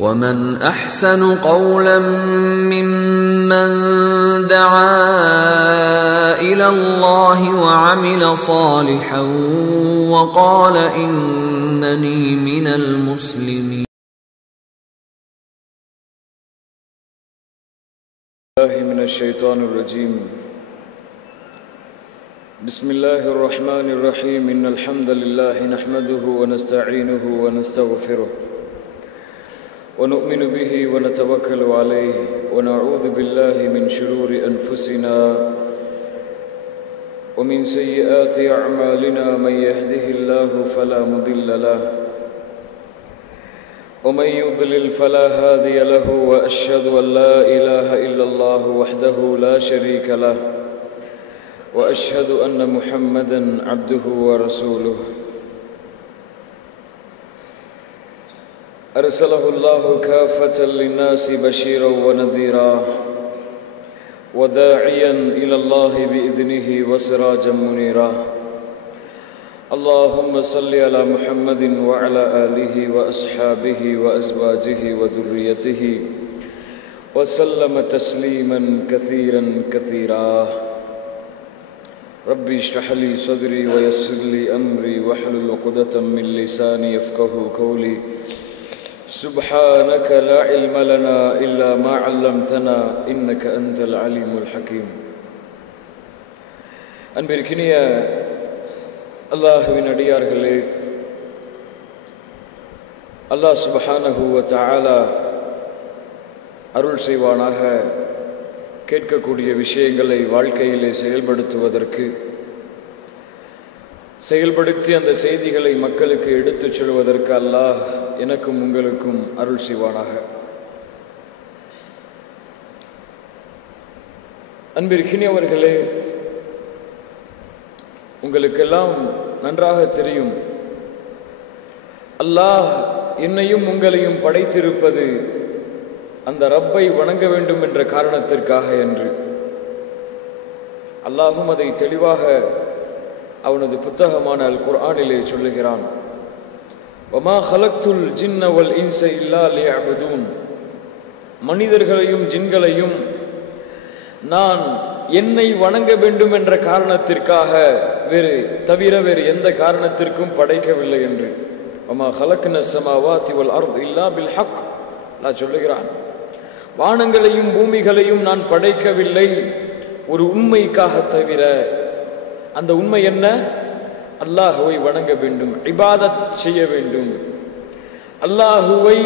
ومن أحسن قولا ممن دعا إلى الله وعمل صالحا وقال إنني من المسلمين. من الشيطان الرجيم. بسم الله الرحمن الرحيم. إن الحمد لله نحمده ونستعينه ونستغفره ونؤمن به ونتوكل عليه ونعوذ بالله من شرور أنفسنا ومن سيئات أعمالنا. من يهده الله فلا مضل له ومن يضلل فلا هادي له وأشهد أن لا إله إلا الله وحده لا شريك له وأشهد أن محمدا عبده ورسوله. أرسله الله كافة للناس بشيرا ونذيرا وداعيا إلى الله بإذنه وسراجا منيرا. اللهم صل على محمد وعلى آله وأصحابه وأزواجه وذريته وسلم تسليما كثيرا كثيرا. ربي اشرح لي صدري ويسر لي أمري واحلل عقدة من لساني يفقهوا قولي. سبحانك لا علم لنا إلا ما علمتنا إنك أنت العليم الحكيم. அன்பிற்கினிய அல்லாஹ்வின் அடியார்களே, அல்லாஹ் சுப்ஹானஹு வ தஆலா அருள் செய்வானாக கேட்கக்கூடிய விஷயங்களை வாழ்க்கையிலே செயல்படுத்துவதற்கு, செயல்படுத்தி அந்த செய்திகளை மக்களுக்கு எடுத்துச் செல்வதற்கு அல்லாஹ் எனக்கும் உங்களுக்கும் அருள் செய்வானாக. அன்பிற்கினியவர்களே, உங்களுக்கெல்லாம் நன்றாக தெரியும், அல்லாஹ் என்னையும் உங்களையும் படைத்திருப்பது அந்த ரப்பை வணங்க வேண்டும் என்ற காரணத்திற்காக என்று. அல்லாஹும் அதை தெளிவாக அவனது புத்தகமான அல் குர்ஆனிலே சொல்லுகிறான். வமா ஹலக்துல் ஜின்ன வல் இன்ஸ இல்லா லியஅபுதூன். மனிதர்களையும் ஜின்களையும் நான் என்னை வணங்க வேண்டும் என்ற காரணத்திற்காக தவிர வேறு எந்த காரணத்திற்கும் படைக்கவில்லை என்று. வமா ஹலக்னஸ் ஸமாவாதி வல் அர்த் இல்லா பில் ஹக். அல்லாஹ் சொல்லுகிறான், வானங்களையும் பூமிகளையும் நான் படைக்கவில்லை ஒரு உண்மைக்காக தவிர. அந்த உண்மை என்ன? அல்லாஹுவை வணங்க வேண்டும், இபாதத் செய்ய வேண்டும். அல்லாஹுவை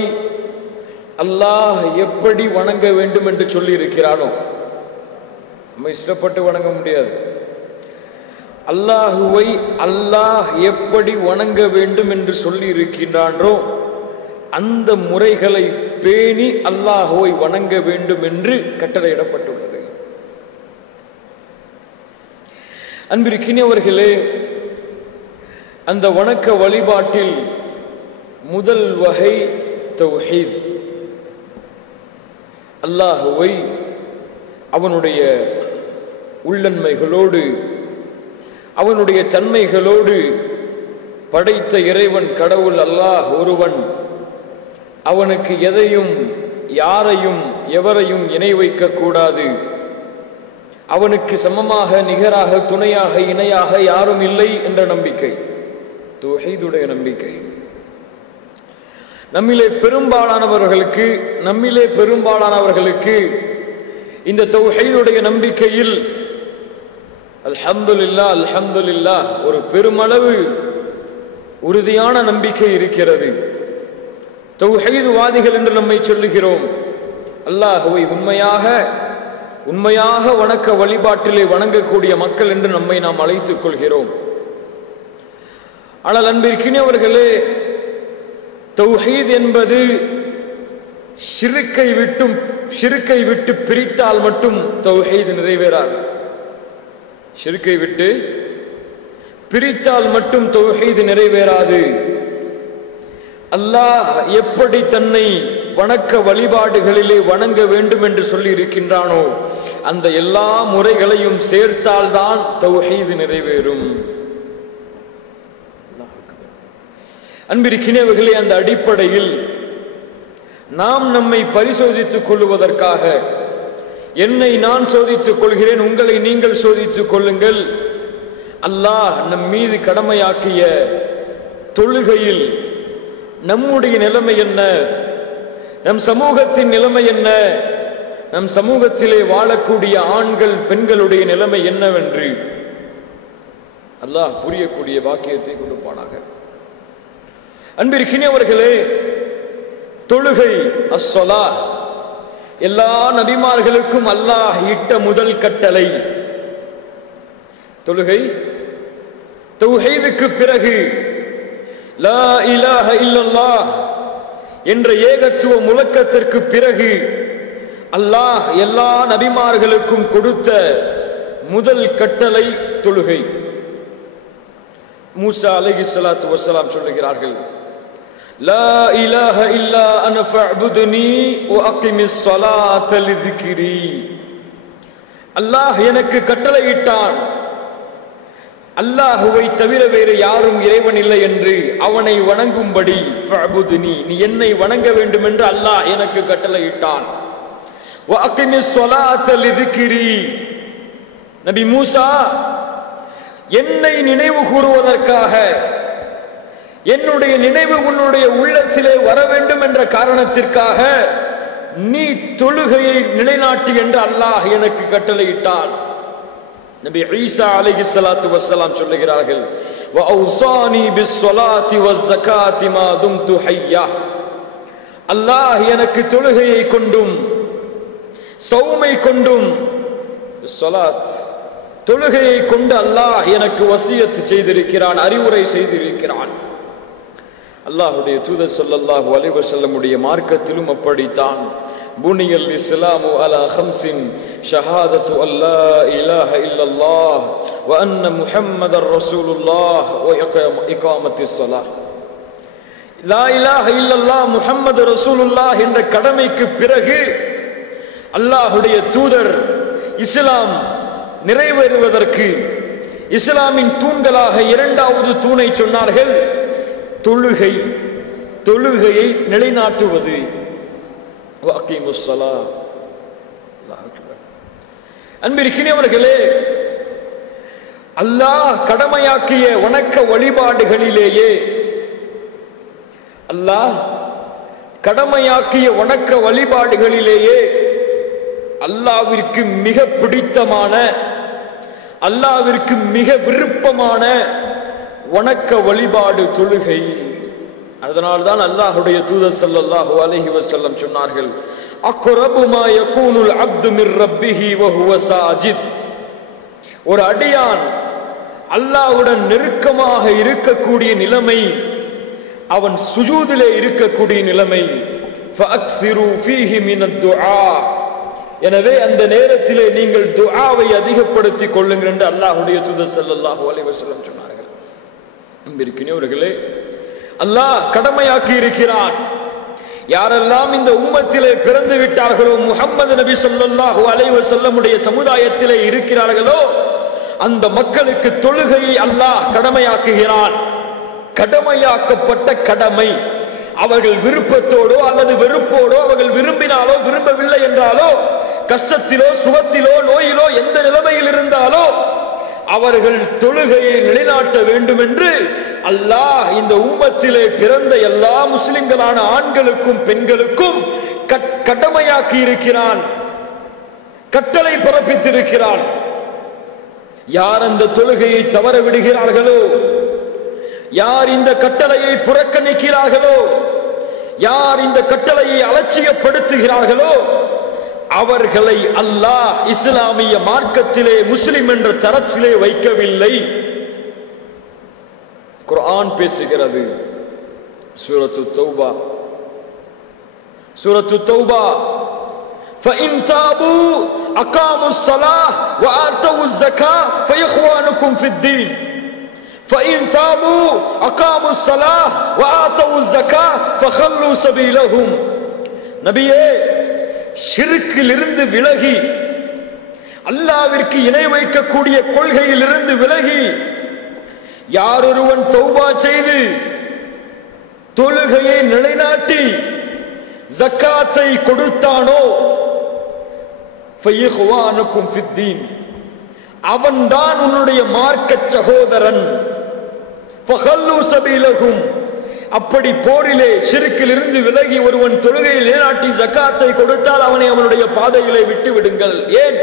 அல்லாஹ் எப்படி வணங்க வேண்டும் என்று சொல்லி இருக்கிறானோ, நம்ம இஷ்டப்பட்டு வணங்க முடியாது. அல்லாஹுவை அல்லாஹ் எப்படி வணங்க வேண்டும் என்று சொல்லி இருக்கின்றானோ அந்த முறைகளை பேணி அல்லாஹுவை வணங்க வேண்டும் என்று கட்டளையிடப்பட்டுள்ளது. அன்பிற்கினியவர்களே, அந்த வணக்க வழிபாட்டில் முதல் வகை தௌஹீத். அல்லாஹுவை அவனுடைய உள்ளன்மைகளோடு அவனுடைய தன்மைகளோடு படைத்த இறைவன் கடவுள் அல்லாஹ் ஒருவன். அவனுக்கு எதையும் யாரையும் எவரையும் இணை வைக்க கூடாது. அவனுக்கு சமமாக நிகராக துணையாக இணையாக யாரும் இல்லை என்ற நம்பிக்கை தௌஹீதுடைய நம்பிக்கை. நம்மிலே பெரும்பாலானவர்களுக்கு இந்த தௌஹீதுடைய நம்பிக்கையில் அல்ஹம்துலில்லாஹ் அல்ஹம்துலில்லாஹ் ஒரு பெருமளவு உறுதியான நம்பிக்கை இருக்கிறது. தௌஹீத்வாதிகள் என்று நம்மை சொல்லுகிறோம். அல்லாஹுவை உண்மையாக வணக்க வழிபாட்டிலே வணங்கக்கூடிய மக்கள் என்று நம்மை நாம் அழைத்துக் கொள்கிறோம். ஆனால் அன்பிற்கினியவர்களே, தௌஹீத் என்பது ஷிர்க்கை விட்டு பிரித்தால் மட்டும் தௌஹீத் நிறைவேறாது. ஷிர்க்கை விட்டு பிரித்தால் மட்டும் தௌஹீத் நிறைவேறாது. அல்லாஹ் எப்படி தன்னை வணக்க வழிபாடுகளிலே வணங்க வேண்டும் என்று சொல்லி இருக்கின்றானோ அந்த எல்லா முறைகளையும் சேர்த்தால்தான் தௌஹீத் நிறைவேறும். அன்பிற்கினியவர்களே, அந்த அடிப்படையில் நாம் நம்மை பரிசோதித்துக் கொள்வதற்காக, என்னை நான் சோதித்துக் கொள்கிறேன், உங்களை நீங்கள் சோதித்துக் கொள்ளுங்கள், அல்லாஹ் நம் மீது கடமையாக்கிய தொழுகையில் நம்முடைய நிலைமை என்ன, நம் சமூகத்தின் நிலைமை என்ன, நம் சமூகத்திலே வாழக்கூடிய ஆண்கள் பெண்களுடைய நிலைமை என்னவென்று அல்லாஹ் புரியக்கூடிய வாக்கியத்தை கொடுப்பானாக. அன்பிற்கினியவர்களே, தொழுகை அஸ்ஸலா எல்லா நபிமார்களுக்கும் அல்லாஹ் இட்ட முதல் கட்டளை. தொழுகை தௌஹீதுக்கு பிறகு லா இலாஹ இல்லல்லாஹ் என்ற ஏகத்துவ முழக்கத்திற்கு பிறகு அல்லாஹ் எல்லா நபிமார்களுக்கும் கொடுத்த முதல் கட்டளை தொழுகை. மூசா அலைஹிஸ்ஸலாத்து வஸ்ஸலாம் சொல்லுகிறார்கள், லா இலாஹ இல்லா அன ஃபஅபுதுனி வ அகிமிஸ் ஸலாத லிذிக்ரி. அல்லாஹ் எனக்கு கட்டளையிட்டான், அல்லாஹுவை தவிர வேறு யாரும் இறைவன் இல்லை என்று அவனை வணங்கும்படி. ஃபஅபுதுனி, நீ என்னை வணங்க வேண்டும் என்று அல்லாஹ் எனக்கு கட்டளையிட்டான். வ அகிமிஸ் ஸலாத லிذிக்ரி. நபி மூசா, என்னை நினைவு கூறுவதற்காக, என்னுடைய நினைவு உன்னுடைய உள்ளத்திலே வர வேண்டும் என்ற காரணத்திற்காக நீ தொழுகையை நிலைநாட்டு என்று அல்லாஹ் எனக்கு கட்டளையிட்டான். நபி ஈசா அலைஹிஸ்ஸலாத்து வஸ்ஸலாம் சொல்லுகிறார்கள், வ அவ்ஸானி பிஸ்ஸலாத்தி வஸ்ஸகாத்தி மா தும்து ஹய்யா. அல்லாஹ் எனக்கு தொழுகையை கொண்டும் சௌமை கொண்டும், ஸலாத் தொழுகையை கொண்டு அல்லாஹ் எனக்கு வசியத்து செய்திருக்கிறான், அறிவுரை செய்திருக்கிறான். அல்லாஹ்வுடைய தூதர் ஸல்லல்லாஹு அலைஹி வஸல்லமுடைய மார்க்கத்திலும் அப்படித்தான். புனியல் இஸ்லாமு அலா ஹம்ஸின் ஷஹாதத்து அல்லா இலாஹ இல்லல்லாஹ் வ அன்ன முஹம்மதர் ரசூலுல்லாஹ் வ இகாமத்திஸ் ஸலாஹ். லா இலாஹ இல்லல்லாஹ் முஹம்மது ரசூலுல்லாஹ் என்ற கடமைக்கு பிறகு அல்லாஹ்வுடைய தூதர் இஸ்லாம் நிறைவேறுவதற்கு இஸ்லாமின் தூண்களாக இரண்டாவது தூணை சொன்னார்கள், தொழுகை. தொழுகையை நிலைநாட்டுவது. அன்பிற்கினியவர்களே, அல்லாஹ் கடமையாக்கிய வணக்க வழிபாடுகளிலேயே, அல்லாஹ் கடமையாக்கிய வணக்க வழிபாடுகளிலேயே அல்லாஹ்விற்கு மிக பிடித்தமான, அல்லாஹ்விற்கு மிக விருப்பமான வணக்க வழிபாடு தொழுகை. அதனால்தான் அல்லாஹ்வுடைய தூதர் ஸல்லல்லாஹு அலைஹி வஸல்லம் சொன்னார்கள், அக்ரபு மா யகூனுல் அப்து மிர் ரப்பிஹி வ ஹுவ சாஜித். ஒரு அடியான் அல்லாஹ்வுடன் நெருக்கமாக இருக்கக்கூடிய நிலைமை அவன் சுஜூதிலே இருக்கக்கூடிய நிலைமை. ஃபஅக்ஸிரு ஃபீஹி மினத் துஆ. எனவே அந்த நேரத்திலே நீங்கள் துஆவை அதிகப்படுத்திக் கொள்ளுங்கள் என்று அல்லாஹ்வுடைய தூதர் ஸல்லல்லாஹு அலைஹி வஸல்லம் சொன்னார்கள். அன்பிற்கினியவர்களே, அல்லாஹ் கடமையாக்கி இருக்கிறான். யாரெல்லாம் இந்த உம்மத்திலே பிறந்து விட்டார்களோ, முஹம்மது நபி ஸல்லல்லாஹு அலைஹி வஸல்லமுடைய சமுதாயத்திலே இருக்கிறார்களோ, அந்த மக்களுக்கு தொழுகையை அல்லாஹ் கடமையாக்குகிறான். கடமையாக்கப்பட்ட கடமை. அவர்கள் விருப்பத்தோடோ அல்லது வெறுப்போடோ, அவர்கள் விரும்பினாலோ விரும்பவில்லை என்றாலோ, கஷ்டத்திலோ சுகத்திலோ நோயிலோ எந்த நிலைமையில் இருந்தாலோ அவர்கள் தொழுகையை நிலைநாட்ட வேண்டும் என்று அல்லாஹ் இந்த உம்மத்திலே பிறந்த எல்லா முஸ்லிம்களான ஆண்களுக்கும் பெண்களுக்கும் கடமையாக்கி இருக்கிறான், கட்டளை பிறப்பித்திருக்கிறான். யார் அந்த தொழுகையை தவற விடுகிறார்களோ, யார் இந்த கட்டளையை புறக்கணிக்கிறார்களோ, யார் இந்த கட்டளையை அலட்சியப்படுத்துகிறார்களோ, அவர்களை அல்லாஹ் இஸ்லாமிய மார்க்கத்திலே முஸ்லிம் என்ற தரத்திலே வைக்கவில்லை. குர்ஆன் பேசுகிறது. சூரத்து தௌபா, சூரத்து தௌபா, فَإِن تَابُوا أَقَامُوا الصَّلَاةَ وَآتَوُا الزَّكَاةَ فَإِخْوَانُكُمْ فِي الدِّينِ فَإِن تَابُوا أَقَامُوا الصَّلَاةَ وَآتَوُا الزَّكَاةَ فَخَلُّوا سَبِيلَهُمْ. நபியே, ஷிர்க்கிலிருந்து விலகி, அல்லாஹ்விற்கு இணை வைக்கக்கூடிய கொள்கையிலிருந்து விலகி, யாரொருவன் தௌபா செய்து தொழுகையை நிலைநாட்டி ஜக்காத்தை கொடுத்தானோ ஃபயிஹ்வானுக்கும் ஃபித்தீன், அவன்தான் உன்னுடைய மார்க்க சகோதரன். ஃபஹல்லு சபீலஹும், அப்படி போரிலே ஷிர்கில் இருந்து விலகி ஒருவன் தொழுகையை நிலைநாட்டி ஜக்காத்தை கொடுத்தால் அவனை அவனுடைய பாதையிலே விட்டு விடுங்கள். ஏன்?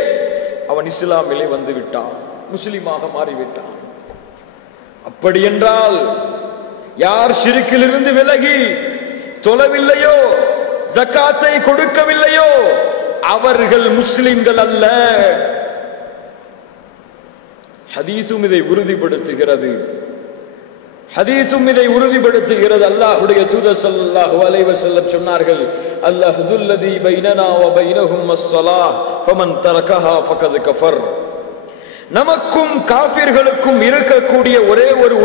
அவன் இஸ்லாமிலே வந்து விட்டான், முஸ்லிமாக மாறிவிட்டான். அப்படி என்றால் யார் ஷிர்கில் இருந்து விலகி தொழவில்லையோ, ஜக்காத்தை கொடுக்கவில்லையோ, அவர்கள் முஸ்லிம்கள் அல்ல. ஹதீஸும் இதை உறுதிப்படுத்துகிறது. அல்லாஹ்வுடைய தூதர் ஸல்லல்லாஹு அலைஹி வஸல்லம் சொன்னார்கள், அல்லாஹுல்லதி பைனனா வ பைனஹும் அஸ்ஸலாஹ் ஃபமன் தரகஹா ஃபகத் கஃபர். நமக்கும் காஃபிர்களுக்கும் இருக்கக்கூடிய ஒரே ஒரு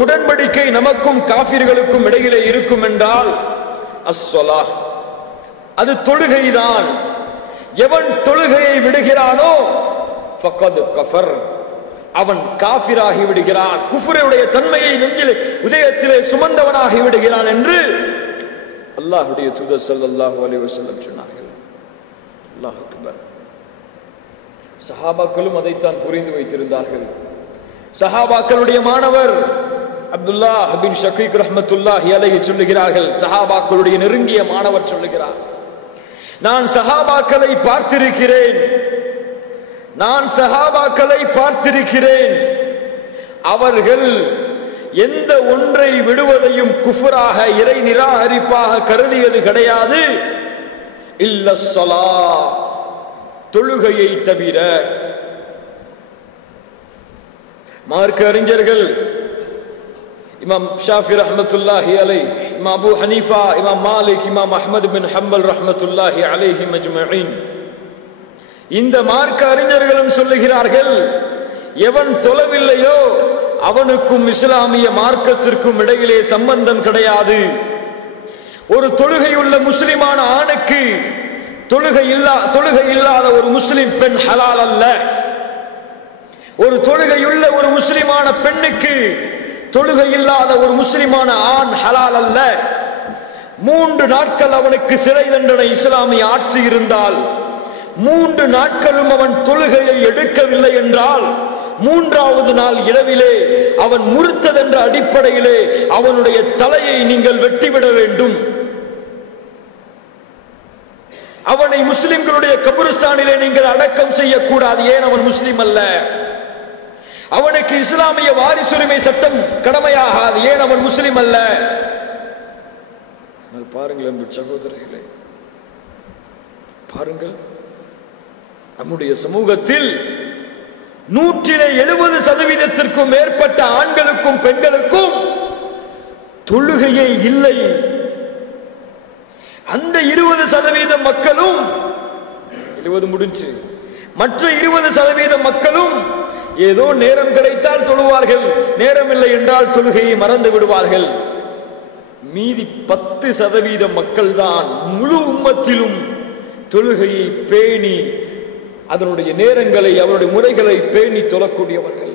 உடன்படிக்கை நமக்கும் காஃபிர்களுக்கும் இடையிலே இருக்கும் என்றால் அஸ்ஸலாஹ், அது தொழுகைதான். எவன் தொழுகையை விடுகிறானோ ஃபகத் கஃபர், அவன் காஃபிராகி விடுகிறான், குஃபருடைய தன்மையை நெஞ்சிலே உதயத்திலே சுமந்தவனாகி விடுகிறான் என்று அல்லாஹ்வுடைய தூதர் ஸல்லல்லாஹு அலைஹி வஸல்லம் சொன்னார்கள். அல்லாஹ் அக்பர். சஹாபாக்களும் அதைத்தான் புரிந்து வைத்திருந்தார்கள். சஹாபாக்களுடைய மாணவர் அப்துல்லாஹ் பின் ஷகீக் ரஹ்மத்துல்லாஹி அலைஹி சொல்லுகிறார்கள், சஹாபாக்களுடைய நெருங்கிய மாணவர் சொல்லுகிறார், நான் சஹாபாக்களை பார்த்திருக்கிறேன், அவர்கள் எந்த ஒன்றை விடுவதையும் குஃபராக, இறை நிராகரிப்பாக கருதியது கிடையாது. இல்ல ஸலாத், தொழுகையை தவிர. மார்க்க அறிஞர்கள் இமாம் ஷாஃபி ரஹ்மத்துல்லாஹி அலைஹி, இமாம் அபூ ஹனீஃபா, இமாம் மாலிக், இமாம் அஹ்மத் பின் ஹம்பல் ரஹ்மத்துல்லாஹி அலைஹிம் அஜ்மஈன், இந்த மார்க்க அறிஞர்களும் சொல்லுகிறார்கள், எவன் தொழவில்லையோ அவனுக்கும் இஸ்லாமிய மார்க்கத்திற்கும் இடையிலே சம்பந்தம் கிடையாது. ஒரு தொழுகையுள்ள முஸ்லிமான ஆணுக்கு தொழுகை இல்லாத ஒரு முஸ்லிம் பெண் ஹலால் அல்ல. ஒரு தொழுகையுள்ள ஒரு முஸ்லிமான பெண்ணுக்கு தொழுகை இல்லாத ஒரு முஸ்லிமான ஆண் ஹலால் அல்ல. 3 நாட்கள் அவனுக்கு சிறை தண்டனை இஸ்லாமிய ஆட்சி இருந்தால், 3 நாட்களும் அவன் தொழுகையை எடுக்கவில்லை என்றால், 3வது நாள் இரவிலே அவன் முர்த்தத் என்ற அடிப்படையிலே அவனுடைய தலையை நீங்கள் வெட்டிவிட வேண்டும். அவனை முஸ்லிம்களுடைய கபிரிஸ்தானிலே நீங்கள் அடக்கம் செய்யக்கூடாது. ஏன்? அவன் முஸ்லிம் அல்ல. அவனுக்கு இஸ்லாமிய வாரிசுரிமை சட்டம் கடமையாகாது. ஏன்? அவன் முஸ்லிம் அல்ல. பாருங்கள் அன்பு சகோதரர்களே, பாருங்கள், நம்முடைய சமூகத்தில் 170% மேற்பட்ட ஆண்களுக்கும் பெண்களுக்கும் தொழுகையே இல்லை. அந்த 20% மக்களும் 70 முடிஞ்சு, மற்ற 20% மக்களும் ஏதோ நேரம் கிடைத்தால் தொழுவார்கள், நேரம் இல்லை என்றால் தொழுகையை மறந்து விடுவார்கள். மீதி 10% மக்கள் தான் முழு உம்மத்திலும் தொழுகையை பேணி, அதனுடைய நேரங்களை, அவருடைய முறைகளை பேணி தொழக்கூடியவர்கள்.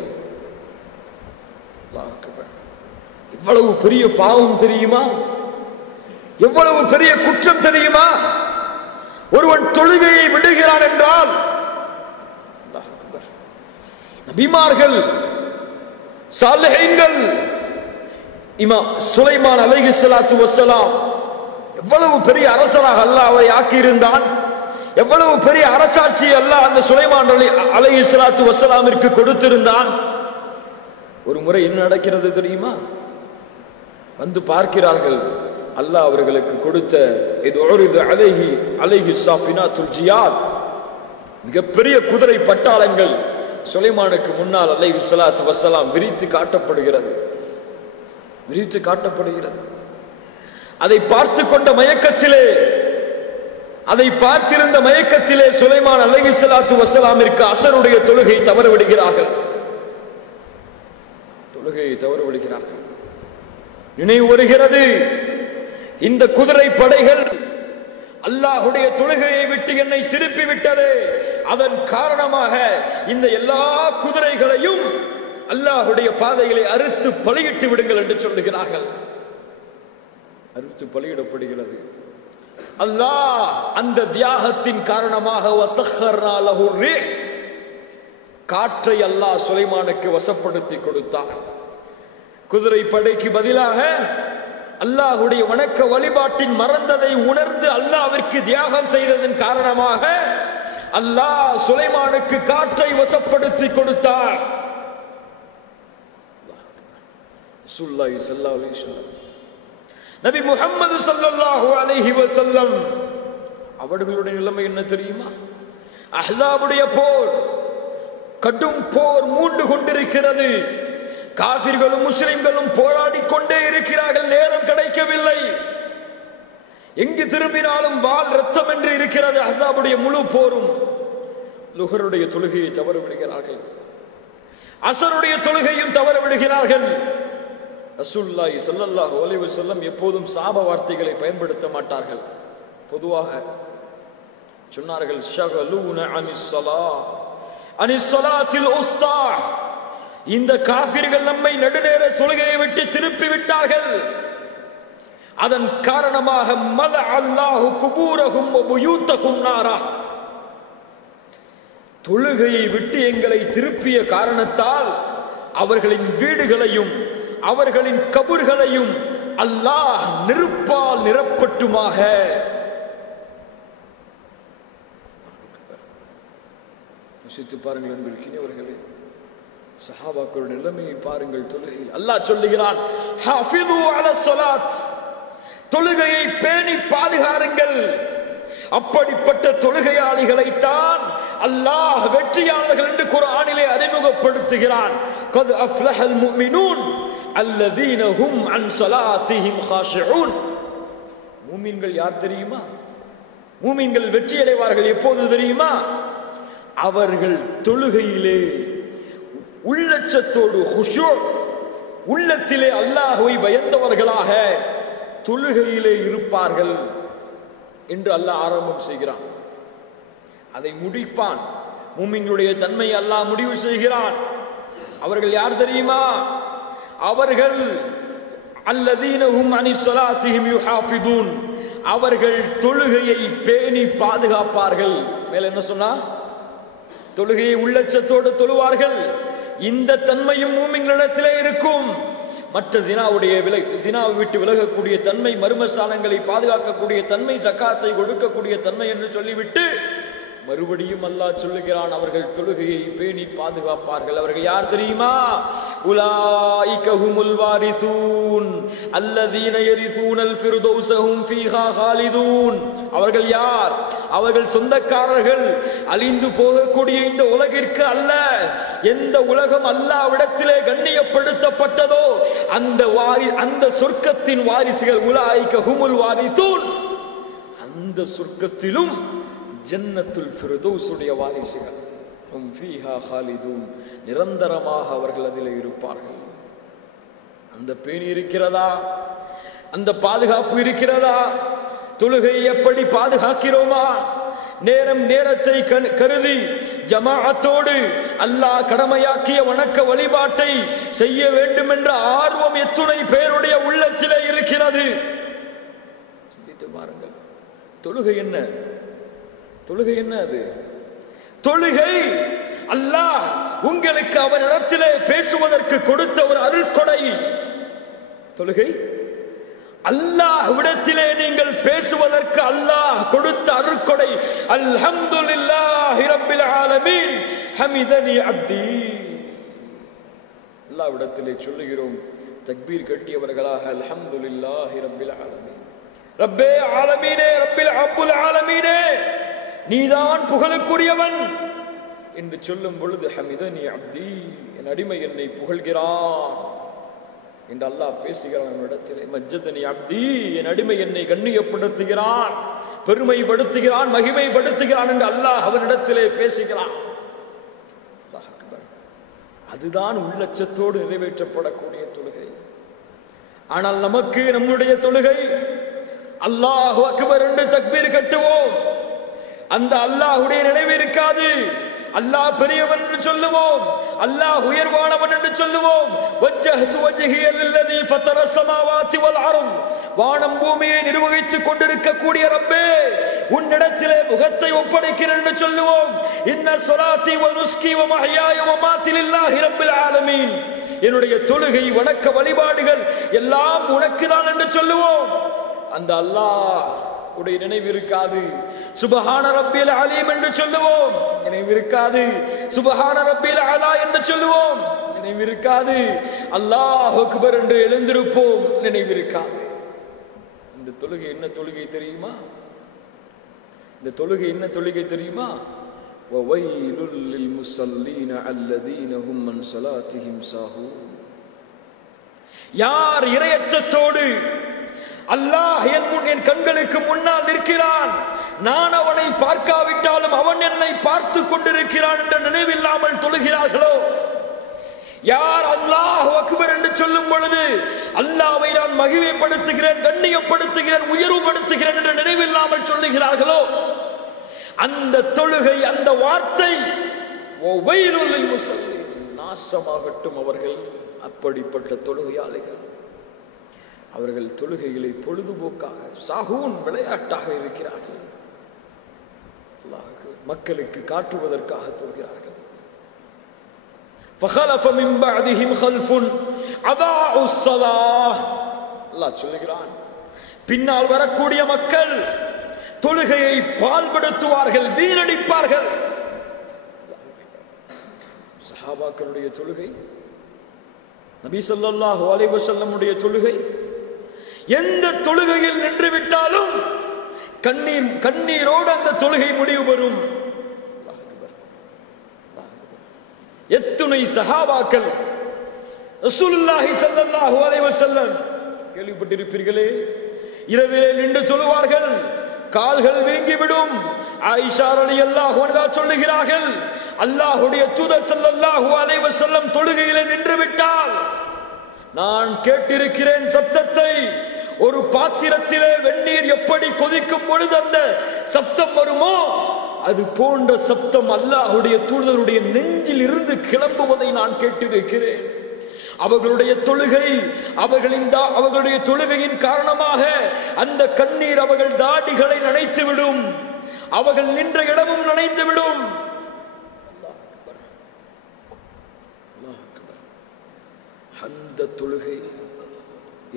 இவ்வளவு பெரிய பாவம் தெரியுமா? எவ்வளவு பெரிய குற்றம் தெரியுமா? ஒருவன் தொழுகையை விடுகிறான் என்றால், நபிமார்கள், சாலிஹீன்கள், இமாம் சுலைமான் அலைஹிஸ்ஸலாத்து வஸ்ஸலாம் எவ்வளவு பெரிய அரசராக அல்லாஹ் அவரை ஆக்கியிருந்தான். எவ்வளவு பெரிய அரசாட்சி அல்லாஹ் அந்த சுலைமான் அலைஹிஸ்ஸலாத்து வஸ்ஸலாமிற்கு கொடுத்திருந்தான். ஒரு முறை என்ன நடக்கிறது தெரியுமா? வந்து பார்க்கிறார்கள், அல்லாஹ் அவர்களுக்கு கொடுத்த மிகப்பெரிய குதிரை பட்டாளங்கள் சுலைமானுக்கு முன்னால் அலைஹிஸ்ஸலாத்து வஸ்ஸலாம் விரித்து காட்டப்படுகிறது. அதை பார்த்து கொண்ட மயக்கத்திலே, அதை பார்த்திருந்த மயக்கத்திலே சுலைமான் அலைஹிஸ்ஸலாத்து வஸ்ஸலாமிற்கு அஸருடைய தொழுகை தவறு விடுகிறார்கள். நினைவு வருகிறது, இந்த குதிரை படைகள் அல்லாஹ்வுடைய தொழுகையை விட்டு என்னை திருப்பி விட்டது. அதன் காரணமாக இந்த எல்லா குதிரைகளையும் அல்லாஹ்வுடைய பாதையிலே அறுத்து பலியிட்டு விடுங்கள் என்று சொல்லுகிறார்கள். அறிவித்து பலியிடப்படுகிறது. அல்லாஹ் அந்த தியாகத்தின் காரணமாக வஸக்கர்னா லஹு ரிஹ், காற்றை அல்லாஹ் சுலைமானுக்கு வசப்படுத்தி கொடுத்தார். குதிரை படைக்கு பதிலாக அல்லாஹ்வுடைய வணக்க வழிபாட்டின் மறந்ததை உணர்ந்து அல்லாஹ்விற்கு தியாகம் செய்ததன் காரணமாக அல்லாஹ் சுலைமானுக்கு காற்றை வசப்படுத்தி கொடுத்தார். ஸல்லல்லாஹு அலைஹி வஸல்லம் நபி முஹம்மது ஸல்லல்லாஹு அலைஹி வஸல்லம் அவர்களுடைய நிலைமை என்ன தெரியுமா? அஹ்ஸாபுடைய போர், கடும் போர் மூண்டு கொண்டிருக்கிறது. காஃபிர்களும் முஸ்லிம்களும் போராடி கொண்டே இருக்கிறார்கள். நேரம் கிடைக்கவில்லை. எங்கு திரும்பினாலும் வாள் ரத்தம் என்று இருக்கிறது. அஹ்ஸாபுடைய முழு போரும். லுஹருடைய தொழுகையை தவறு விடுகிறார்கள், அஸருடைய தொழுகையும் தவறு விடுகிறார்கள். ரசூலுல்லாஹி ஸல்லல்லாஹு அலைஹி வஸல்லம் எப்போதும் சாப வார்த்தைகளை பயன்படுத்த மாட்டார்கள். பொதுவாக சொன்னார்கள், ஷகலூன அனிஸ் ஸலாத்தில் உஸ்தா, இந்த காஃபிர்கள் நம்மை நடுநேர தொழுகையை விட்டு திருப்பி விட்டார்கள். அதன் காரணமாக மல அல்லாஹு குபூரஹும் வ புயூத்தஹும் நாரா, தொழுகையை விட்டு எங்களை திருப்பிய காரணத்தால் அவர்களின் வீடுகளையும் அவர்களின் கபர்களையும் அல்லாஹ் நெருப்பால் நிரப்பட்டுமாக. யோசித்து பாருங்கள் அன்பிற்கினியவர்களே, சஹாபாக்களுடைய நிலைமையை பாருங்கள். தொழுகையில் அல்லாஹ் சொல்லுகிறான், ஹாஃபிது அலஸ் ஸலாத், தொழுகையை பேணி பாதுகாருங்கள். அப்படிப்பட்ட தொழுகையாளிகளைத்தான் அல்லாஹ் வெற்றியாளர்கள் என்று குர்ஆனிலே அறிமுகப்படுத்துகிறான். கத் அஃப்லஹல் முஃமினூன் அல்லதீன ஹும் அன் ஸலாத்திஹிம் காஷிஊன். மூமின்கள் யார் தெரியுமா? மூமின்கள் வெற்றி அடைவார்கள் எப்போது தெரியுமா? அவர்கள் தொழுகையிலே உள்ளச்சத்தோடு குஷூ, உள்ளத்திலே அல்லாஹ்வை பயந்தவர்களாக தொழுகையிலே இருப்பார்கள் என்று அல்லாஹ் ஆரம்பம் செய்கிறான். அதை முடிப்பான். மூமின்களுடைய தன்மை அல்லாஹ் முடிவு செய்கிறான். அவர்கள் யார் தெரியுமா? அவர்கள் அல்லதீனஹும் அனிஸ் ஸலாத்திஹிம் யுஹாஃபிதூன், அவர்கள் தொழுகையை பேணி பாதுகாப்பார்கள். மேல என்ன சொன்னா? தொழுகையை உள்ளச்சத்தோடு தொழுவார்கள். இந்த தன்மையும் மூமின்களிடத்திலே இருக்கும். மற்ற ஜினாவை விட்டு விலகக்கூடிய தன்மை, மர்மஸ்தானங்களை பாதுகாக்கக்கூடிய தன்மை, ஜகாத்தை கொடுக்கக்கூடிய தன்மை என்று சொல்லிவிட்டு மறுபடியும் அல்லாஹ் சொல்லுகிறான், அவர்கள் தொழுகையை பேணி பாதுகாப்பார்கள். அவர்கள் யார் தெரியுமா? உலாயிக ஹுமுல் வாரிசூன் அல்லதீன யரிசூனல் ஃபிர்தௌஸ ஹும் ஃபீஹா காலிதூன். அவர்கள் யார்? அவர்கள் சொந்தக்காரர்கள். அழிந்து போகக்கூடிய இந்த உலகிற்கு அல்ல, எந்த உலகம் அல்லாஹ்விடத்திலே கண்ணியப்படுத்தப்பட்டதோ அந்த சொர்க்கத்தின் வாரிசுகள். உலாயிக ஹுமுல் வாரிசூன், அந்த சொர்க்கத்திலும் ஜன்னத்துல் ஃபிர்தௌஸுடைய வாரிசுகள். ஹும் ஃபீஹா காலிதூன், நிரந்தரமாக அவர்கள் அதிலே இருப்பார்கள். அந்த பேணி இருக்கிறதா? அந்த பாதுகாப்பு இருக்கிறதா? தொழுகை எப்படி பாதுகாக்கிறோமா? நேரத்தை கருதி ஜமாஅத்தோடு அல்லாஹ் கடமையாக்கிய வணக்க வழிபாட்டை செய்ய வேண்டும் என்ற ஆர்வம் எத்துணை பேருடைய உள்ளத்திலே இருக்கிறது? சிந்தித்து பாருங்கள். தொழுகை என்ன? தொழுகை என்ன? அது தொழுகை அல்லாஹ் உங்களுக்கு அவனிடத்திலே பேசுவதற்கு கொடுத்த ஒரு அருட்கொடை. தொழுகை அல்லாஹ் விடத்திலே நீங்கள் பேசுவதற்கு அல்லாஹ் கொடுத்த அருட்கொடை. அல்ஹம்துலில்லாஹி ரப்பில் ஆலமீன் ஹமிதனி அப்தி. அல்லாஹ் விடத்திலே சொல்லுகிறோம் தக்பீர் கட்டியவர்களாக, அல்ஹம்துலில்லாஹி ரப்பில் ஆலமீன், ரப்பே ஆலமீனே, ரப்பில் அப்புல் ஆலமீனே, நீதான் புகழுக்குரியவன் என்று சொல்லும் பொழுது ஹமிதனி அப்தி, என் அடிமை என்னை புகழ்கிறான் என்று அல்லாஹ் பேசுகிறான் இடத்திலே. மஜ்ஜதனி அப்தி, என் அடிமை என்னை கண்ணியப்படுத்துகிறான், பெருமைப்படுத்துகிறான், மகிமைப்படுத்துகிறான் என்று அல்லாஹ் அவனிடத்திலே பேசுகிறான். அதுதான் உள்ளச்சத்தோடு நிறைவேற்றப்படக்கூடிய தொழுகை. ஆனால் நமக்கு நம்முடைய தொழுகை அல்லாஹு அக்பர் என்று தக்பீர் கட்டுவோம், அந்த அல்லாஹுடைய நினைவு இருக்காது. அல்லாஹ் பெரியவன் என்று சொல்லுவோம், அல்லாஹ் உயர்வானவன் என்று சொல்லுவோம். வஜ்ஜஹது வஜ்ஹிய லில்லதி ஃபதர ஸமாவாதி வல் அர்த், வானம் பூமியை நிர்வகித்துக் கொண்டிருக்கக்கூடிய ரப்பே உன்னிடத்திலே முகத்தை ஒப்படைக்கிறேன் என்று சொல்லுவோம். இன்ன ஸலாத்தி வ நுஸ்கி வ மஹ்யாய வ மாத்தி லில்லாஹி ரப்பில் ஆலமீன், என்னுடைய தொழுகை வணக்க வழிபாடுகள் எல்லாம் உனக்கு தான் என்று சொல்லுவோம். அந்த அல்லாஹ் உடைய நினைவு இருக்காது. சுப்ஹான ரப்பில் அலீம் என்று சொல்லுவோம், நினைவு இருக்காது. சுப்ஹான ரப்பில் அலா என்று சொல்லுவோம், நினைவு இருக்காது. அல்லாஹ் அக்பர் என்று எழுந்திருப்போம், நினைவு இருக்காது. இந்த தொழுகை என்ன தொழுகை தெரியுமா? இந்த தொழுகை என்ன தொழுகை தெரியுமா? வவைலுல் லில் முஸல்லீன அல்லதீன ஹும் அன் ஸலாத்திஹிம் சாஹூன். யார் இறையச்சத்தோடு அல்லாஹ் என் கண்களுக்கு முன்னால் நிற்கிறான், நான் அவனை பார்க்காவிட்டாலும் அவன் என்னை பார்த்து கொண்டிருக்கிறான் என்ற நினைவில்லாமல் தொழுகிறார்களோ, யார் அல்லாஹ் அக்பர் என்று சொல்லும் பொழுது அல்லாஹ்வை நான் மகிமைப்படுத்துகிறேன், கண்ணியப்படுத்துகிறேன், உயர்வுபடுத்துகிறேன் என்ற நினைவில்லாமல் சொல்லுகிறார்களோ, அந்த தொழுகை, அந்த வார்த்தை நாசமாகட்டும் அவர்கள். அப்படிப்பட்ட தொழுகையாளிகள், அவர்கள் தொழுகைகளை பொழுதுபோக்காக, சாகூன் விளையாட்டாக இருக்கிறார்கள். மக்களுக்கு காட்டுவதற்காக தொழுகிறார்கள். فخلف من بعدهم خلف اضاعوا الصلاه. அல்லாஹ் சொல்கிறான், பின்னால் வரக்கூடிய மக்கள் தொழுகையை பாழ்படுத்துவார்கள், வீணடிப்பார்கள். சஹாபாக்களுடைய தொழுகை, நபி ஸல்லல்லாஹு அலைஹி வஸல்லம் உடைய தொழுகை, எந்த தொழுகையில் நின்று விட்டாலும் கண்ணீரோடு அந்த தொழுகை முடிவு பெறும். எத்துணை சஹாபாக்கள் ரசூலுல்லாஹி ஸல்லல்லாஹு அலைஹி வஸல்லம் கேள்விப்பட்டிருப்பீர்களே, இரவிலே நின்று தொழுவார்கள், கால்கள் வீங்கிவிடும். ஆயிஷா ரலியல்லாஹு அன்ஹா சொல்லுகிறார்கள், அல்லாஹ்வுடைய தூதர் ஸல்லல்லாஹு அலைஹி வஸல்லம் தொழுகையிலே நின்று விட்டால் நான் கேட்டிருக்கிறேன் சப்தத்தை. ஒரு பாத்திரத்திலே வெந்நீர் எப்படி கொதிக்கும் பொழுது அந்த சப்தம் வருமோ, அது போன்ற சப்தம் அல்லாஹ்வுடைய தூதருடைய நெஞ்சில் இருந்து கிளம்புவதை நான் கேட்டிருக்கிறேன். அவர்களுடைய தொழுகை, அவர்களுடைய தொழுகையின் காரணமாக அந்த கண்ணீர் அவர்கள் தாடிகளை நனைத்துவிடும், அவர்கள் நின்ற இடமும் நனைத்துவிடும். அந்த தொழுகை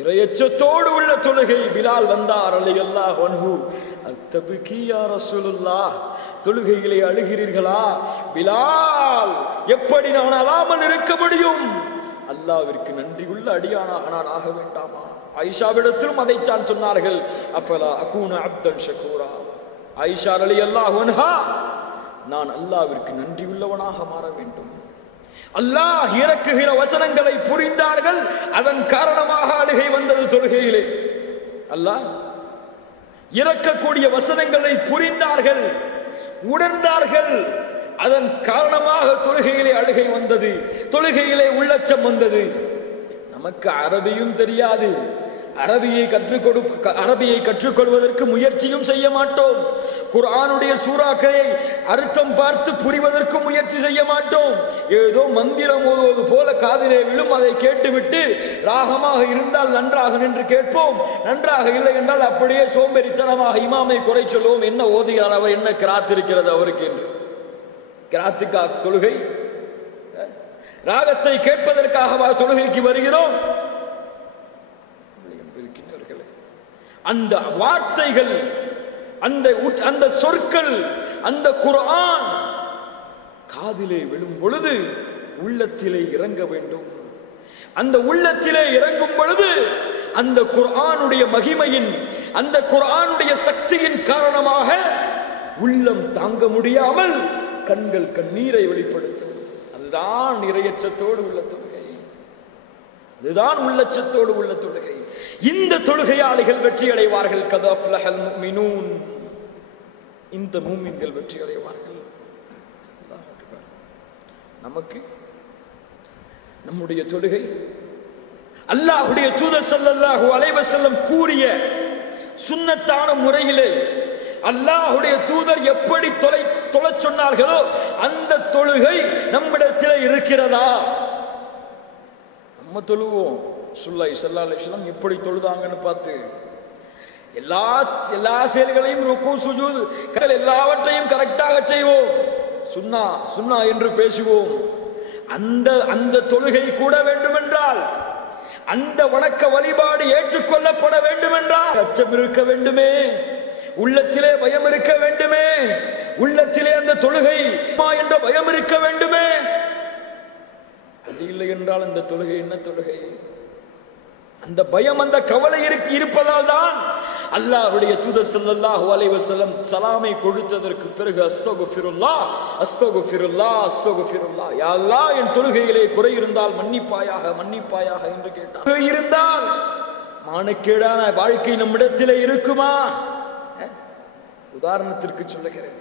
இறையச்சத்தோடு உள்ள தொழுகை. பிலால் வந்தார் ரலியல்லாஹு அன்ஹு, அத்தபிகி யா ரசூலுல்லாஹ், தொழுகையிலே அழுகிறீர்களா? பிலால், எப்படி நான் அழாமல் இருக்க முடியும்? அல்லாஹ்விற்கு நன்றி உள்ள அடியானாக நான் ஆக வேண்டாமா? ஆயிஷாவிடத்திலும் அதைத்தான் சொன்னார்கள், அஃபலா அகூன அப்தன் ஷகூரா. ஆயிஷா ரலியல்லாஹு அன்ஹா, நான் அல்லாஹ்விற்கு நன்றி உள்ளவனாக மாற வேண்டும். அல்லாஹ் இறக்குகிற வசனங்களை புரிந்தார்கள், அதன் காரணமாக அழுகை வந்தது தொழுகையிலே. அல்லாஹ் இறக்கக்கூடிய வசனங்களை புரிந்தார்கள், உணர்ந்தார்கள், அதன் காரணமாக தொழுகையிலே அழுகை வந்தது, தொழுகையிலே உள்ளச்சம் வந்தது. நமக்கு அரபியும் தெரியாது, அரபியை கற்றுக்கொள்வதற்கு முயற்சியும் செய்ய மாட்டோம். குர்ஆனுடைய சூறாக்களை அர்த்தம் பார்த்து புரிவதற்கு முயற்சி செய்ய மாட்டோம். ஏதோ மந்திரம் ஓதுவது போல காதிலே விழும், அதை கேட்டுவிட்டு ராகமாக இருந்தால் நன்றாக நின்று கேட்போம், நன்றாக இல்லை என்றால் அப்படியே சோம்பேறித்தனமாக இமாமை குறை சொல்லுவோம். என்ன ஓதுகிறார் அவர், என்ன கிராத்திருக்கிறது அவருக்கு என்று. கிராத்துக்காக தொழுகை, ராகத்தை கேட்பதற்காக தொழுகைக்கு வருகிறோம். அந்த வார்த்தைகள், அந்த சொற்கள், அந்த குர்ஆன் காதிலே விழும் பொழுது உள்ளத்திலே இறங்க வேண்டும். அந்த உள்ளத்திலே இறங்கும் பொழுது அந்த குர்ஆனுடைய மகிமையின், அந்த குர்ஆனுடைய சக்தியின் காரணமாக உள்ளம் தாங்க முடியாமல் கண்கள் கண்ணீரை வெளிப்படுத்தும். அதுதான் இறையச்சத்தோடு உள்ள தொழுகை, இதுதான் உள்ளச்சத்தோடு உள்ள தொழுகை. இந்த தொழுகையாளிகள் வெற்றி அடைவார்கள். கத் அஃப்லஹல் முஃமினூன், இந்த மூமின்கள் வெற்றி அடைவார்கள். நமக்கு நம்முடைய தொழுகை அல்லாஹ்வுடைய தூதர் ஸல்லல்லாஹு அலைஹி வஸல்லம் கூறிய சுன்னத்தான முறையிலே, அல்லாஹ்வுடைய தூதர் எப்படி தொழ சொன்னார்களோ அந்த தொழுகை நம்மிடத்தில் இருக்கிறதா? நம்ம தொழுவோம். ஸல்லல்லாஹு அலைஹி வஸல்லம் எப்படி தொழுதாங்கன்னு பார்த்து எல்லா செயல்களையும் ருக்கு சுஜூத் எல்லாவற்றையும் கரெக்டாக செய்வோம். சுன்னா என்று பேசுவோம். அந்த தொழுகை கூட வேண்டுமென்றால், அந்த வணக்க வழிபாடு ஏற்றுக்கொள்ளப்பட வேண்டுமென்றால் அச்சம் இருக்க வேண்டுமே, உள்ளத்திலே பயம் இருக்க வேண்டுமே, உள்ளத்திலே அந்த தொழுகை என்ற பயம் இருக்க வேண்டுமே. அது இல்லை என்றால் அந்த தொழுகை என்ன தொழுகை? அந்த பயம், அந்த கவலை இருப்பதால் தான் அல்லாஹ்வுடைய தூதர் ஸல்லல்லாஹு அலைஹி வஸல்லம் சலாமை கொடுத்ததற்கு பிறகு அஸ்தக்ஃபிருல்லாஹ் அஸ்தக்ஃபிருல்லாஹ் அஸ்தக்ஃபிருல்லாஹ், யா அல்லாஹ் என் தொழுகையிலே குறை இருந்தால் மன்னிப்பாயாக மன்னிப்பாயாக என்று கேட்டார். இருந்தால் மானக்கேடான வாழ்க்கை நம்மிடத்திலே இருக்குமா? உதாரணத்திற்கு சொல்லுகிறேன்.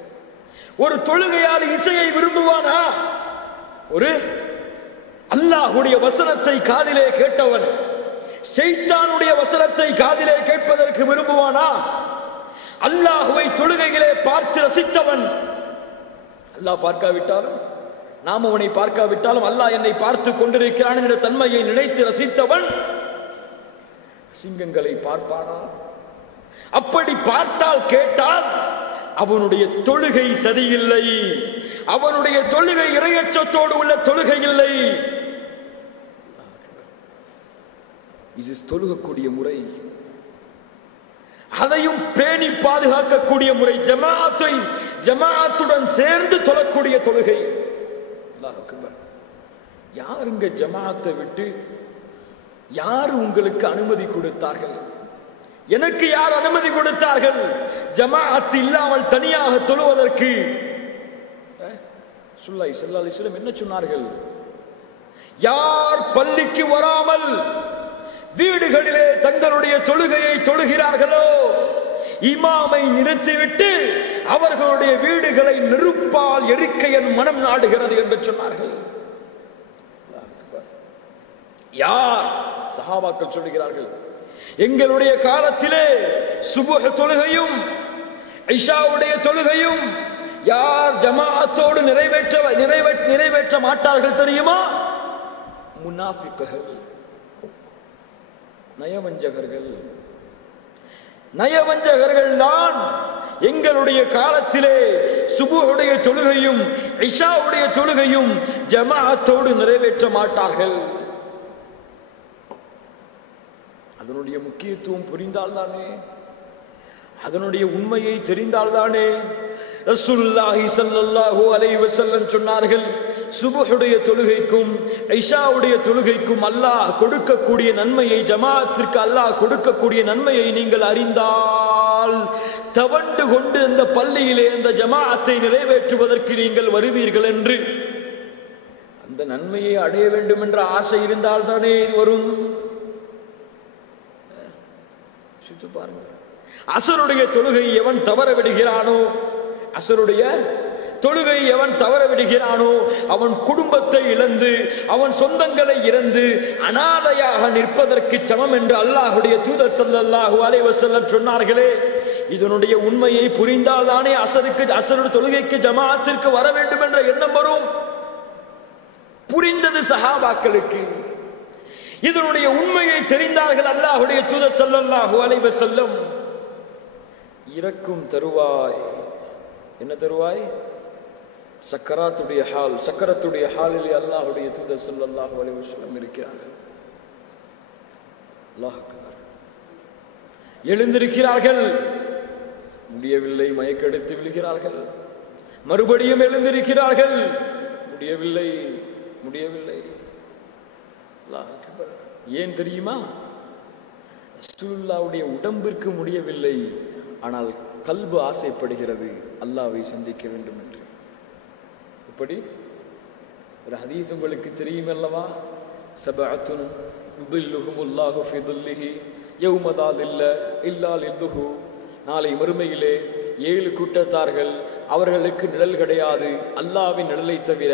ஒரு தொழுகையால் இசையை விரும்புவானா? ஒரு அல்லாஹ்வுடைய வசனத்தை காதிலே கேட்டவன் ஷைத்தானுடைய வசனத்தை காதிலே கேட்பதற்கு விரும்புவானா? அல்லாஹ்வை தொழுகையிலே பார்த்து ரசித்தவன், அல்லாஹ் பார்க்காவிட்டாலும் நாம் அவனை பார்க்காவிட்டாலும் அல்லாஹ் என்னை பார்த்து கொண்டிருக்கிறான் என்ற தன்மையை நினைத்து ரசித்தவன் சிங்கங்களை பார்ப்பானா? அப்படி பார்த்தால் கேட்டால் அவனுடைய தொழுகை சரியில்லை, அவனுடைய தொழுகை இறையச்சத்தோடு உள்ள தொழுகை இல்லை. இது தொழுகக்கூடிய முறை, அதையும் பேணி பாதுகாக்கக்கூடிய முறை, ஜமாஅத்துடன் சேர்ந்து தொழக்கூடிய தொழுகை. அல்லாஹ் அக்பர். யாருங்க ஜமாஅத்தை விட்டு யார் உங்களுக்கு அனுமதி கொடுத்தார்கள்? எனக்கு யார் அனுமதி கொடுத்தார்கள் ஜமாஅத் இல்லாமல் தனியாக தொழுவதற்கு? ஸல்லல்லாஹு அலைஹி வஸல்லம் என்ன சொன்னார்கள்? யார் பள்ளிக்கு வராமல் வீடுகளிலே தங்களுடைய தொழுகையை தொழுகிறார்களோ இமாமை நிறுத்திவிட்டு அவர்களுடைய வீடுகளை நெருப்பால் எரிக்க என் மனம் நாடுகிறது என்று சொன்னார்கள். யார்? சஹாபாக்கள் சொல்கிறார்கள், எங்களுடைய காலத்திலே சுபஹ் தொழுகையும் இஷாவுடைய தொழுகையும் யார் ஜமாஅத்தோடு நிறைவேற்ற மாட்டார்கள் தெரியுமா? முனாஃபிக்குகள், நயவஞ்சகர்கள் தான் எங்களுடைய காலத்திலே சுபஹுடைய தொழுகையும் இஷாவுடைய தொழுகையும் ஜமாஅத்தோடு நிறைவேற்ற மாட்டார்கள். அதனுடைய முக்கியத்துவம் புரிந்தால்தானே, அதனுடைய உண்மையை தெரிந்தால்தானே ரசூலுல்லாஹி ஸல்லல்லாஹு அலைஹி வஸல்லம் சொன்னார்கள், சுபஹுடைய தொழுகைக்கும் இஷாவுடைய தொழுகைக்கும் அல்லாஹ் கொடுக்கக்கூடிய நன்மையை, ஜமாஅத்திற்கு அல்லாஹ் கொடுக்கக்கூடிய நன்மையை நீங்கள் அறிந்தால் தவண்டு கொண்டு அந்த பள்ளியிலே அந்த ஜமாஅத்தை நிறைவேற்றுவதற்கு நீங்கள் வருவீர்கள் என்று. அந்த நன்மையை அடைய வேண்டும் என்ற ஆசை இருந்தால்தானே இது வரும். பாருங்க, அசருடைய தொழுகை எவன் தவற விடுகிறானோ, அசருடைய தொழுகை எவன் தவற விடுகிறானோ அவன் குடும்பத்தை இழந்து அவன் சொந்தங்களை இழந்து அனாதையாக நிற்பதற்கு சமம் என்று அல்லாஹ்வுடைய தூதர் ஸல்லல்லாஹு அலைஹி வஸல்லம் சொன்னார்களே. இதனுடைய உண்மையை புரிந்தால் தானே அசருடைய தொழுகைக்கு ஜமாஅத்திற்கு வர வேண்டும் என்ற எண்ணம் வரும். புரிந்தது சஹாபாக்களுக்கு. இதனுடைய உண்மையை தெரிந்தார்கள் அல்லாஹ்வுடைய தூதர் ஸல்லல்லாஹு அலைஹி வஸல்லம். இறக்கும் தருவாய், என்ன தருவாய்? சக்கராத்துடைய ஹால். சக்கரத்துடைய ஹாலில் அல்லாஹ்வுடைய தூதர் ஸல்லல்லாஹு அலைஹி வஸல்லம் இருக்கிறார்கள். அல்லாஹ் அக்பர். எழுந்திருக்கிறார்கள், முடியவில்லை, மயக்கெடுத்து விழுகிறார்கள். மறுபடியும் எழுந்திருக்கிறார்கள், முடியவில்லை. அல்லாஹ் அக்பர். ஏன் தெரியுமா? ரசூலுல்லாஹ்வுடைய உடம்பிற்கு முடியவில்லை, ஆனால் கல்பு ஆசைப்படுகிறது அல்லாஹ்வை சந்திக்க வேண்டும் என்று. இப்படி ஒரு ஹதீஸ் உங்களுக்கு தெரியும் அல்லவா? சபஅத்துன் யுதில்லுஹுமுல்லாஹு ஃபி தில்லிஹி யௌம லா தில்ல இல்லா லில்லுஹு. நாளை மறுமையிலே 7 கூட்டத்தார்கள், அவர்களுக்கு நிழல் கிடையாது அல்லாஹ்வின் நிழலை தவிர.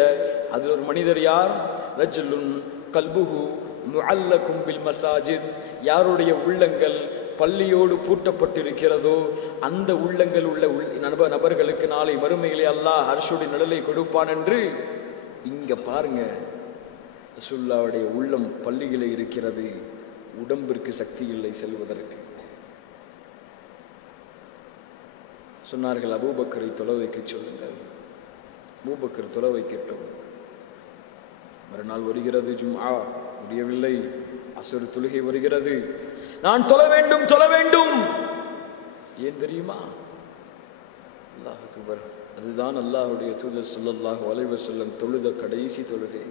அதில் ஒரு மனிதர் யார்? ரஜுலுன் கல்புஹு முஅல்லகும் பில் மசாஜித். யாருடைய உள்ளங்கள் பள்ளியோடு பூட்டப்பட்டிருக்கிறதோ அந்த உள்ளங்கள் உள்ள நபர்களுக்கு நாளை மறுமையிலே அல்லாஹ் அர்ஷுடைய நிழலை கொடுப்பான் என்று இங்க பாருங்க. ரசூலுல்லாஹ்வுடைய உள்ளம் பள்ளியிலே இருக்கிறது, உடம்பிற்கு சக்தி இல்லை செல்வதற்கு. சொன்னார்கள், அபூபக்கரை தொலை வைக்க சொல்லுங்கள். அபூபக்கர் தொலை வைக்கட்டும். மறுநாள் வருகிறது, ஜும்ஆ முடியவில்லை, அஸ்ர் தொழுகை வருகிறது. நான் தொழ வேண்டும் தொழ வேண்டும். ஏன் தெரியுமா? அல்லாஹ் அக்பர். அதுதான் அல்லாஹ்வுடைய தூதர் ஸல்லல்லாஹு அலைஹி வஸல்லம் தொழுத கடைசி தொழுகை.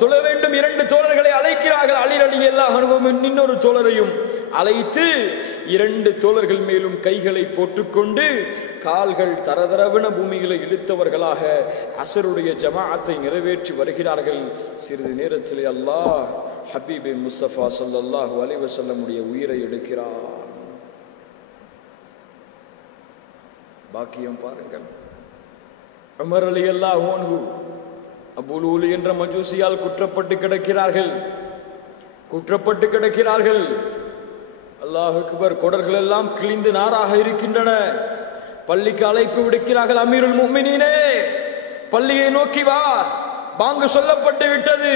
தொழ வேண்டும். 2 தோழர்களை அழைக்கிறார்கள். அலி ரலியல்லாஹு அன்ஹு இன்னொரு தோழரையும் அழைத்து 2 தோழர்கள் மேலும் கைகளை போட்டுக்கொண்டு கால்கள் தரதரவென பூமிகளை இழுத்தவர்களாக அஸருடைய ஜமாஅத்தை நிறைவேற்றி வருகிறார்கள். சிறிது நேரத்திலே அல்லாஹ் ஹபீபே முஸ்தபா ஸல்லல்லாஹு அலைஹி வஸல்லமுடைய உயிரை எடுக்கிறார். பாக்கியம் பாருங்கள். உமர் ரலியல்லாஹு அன்ஹு அபூலூல் என்ற மஜூசியால் குற்றப்பட்டு கிடக்கிறார்கள். அல்லாஹ் அக்பர். கொடர்கள் எல்லாம் கிழிந்து நாராக இருக்கின்றன. பள்ளிக்கு அழைப்பு விடுக்கிறார்கள். அமீருல் முஃமினீனே, பள்ளியை நோக்கி வா, பாங்கு சொல்லப்பட்டு விட்டது.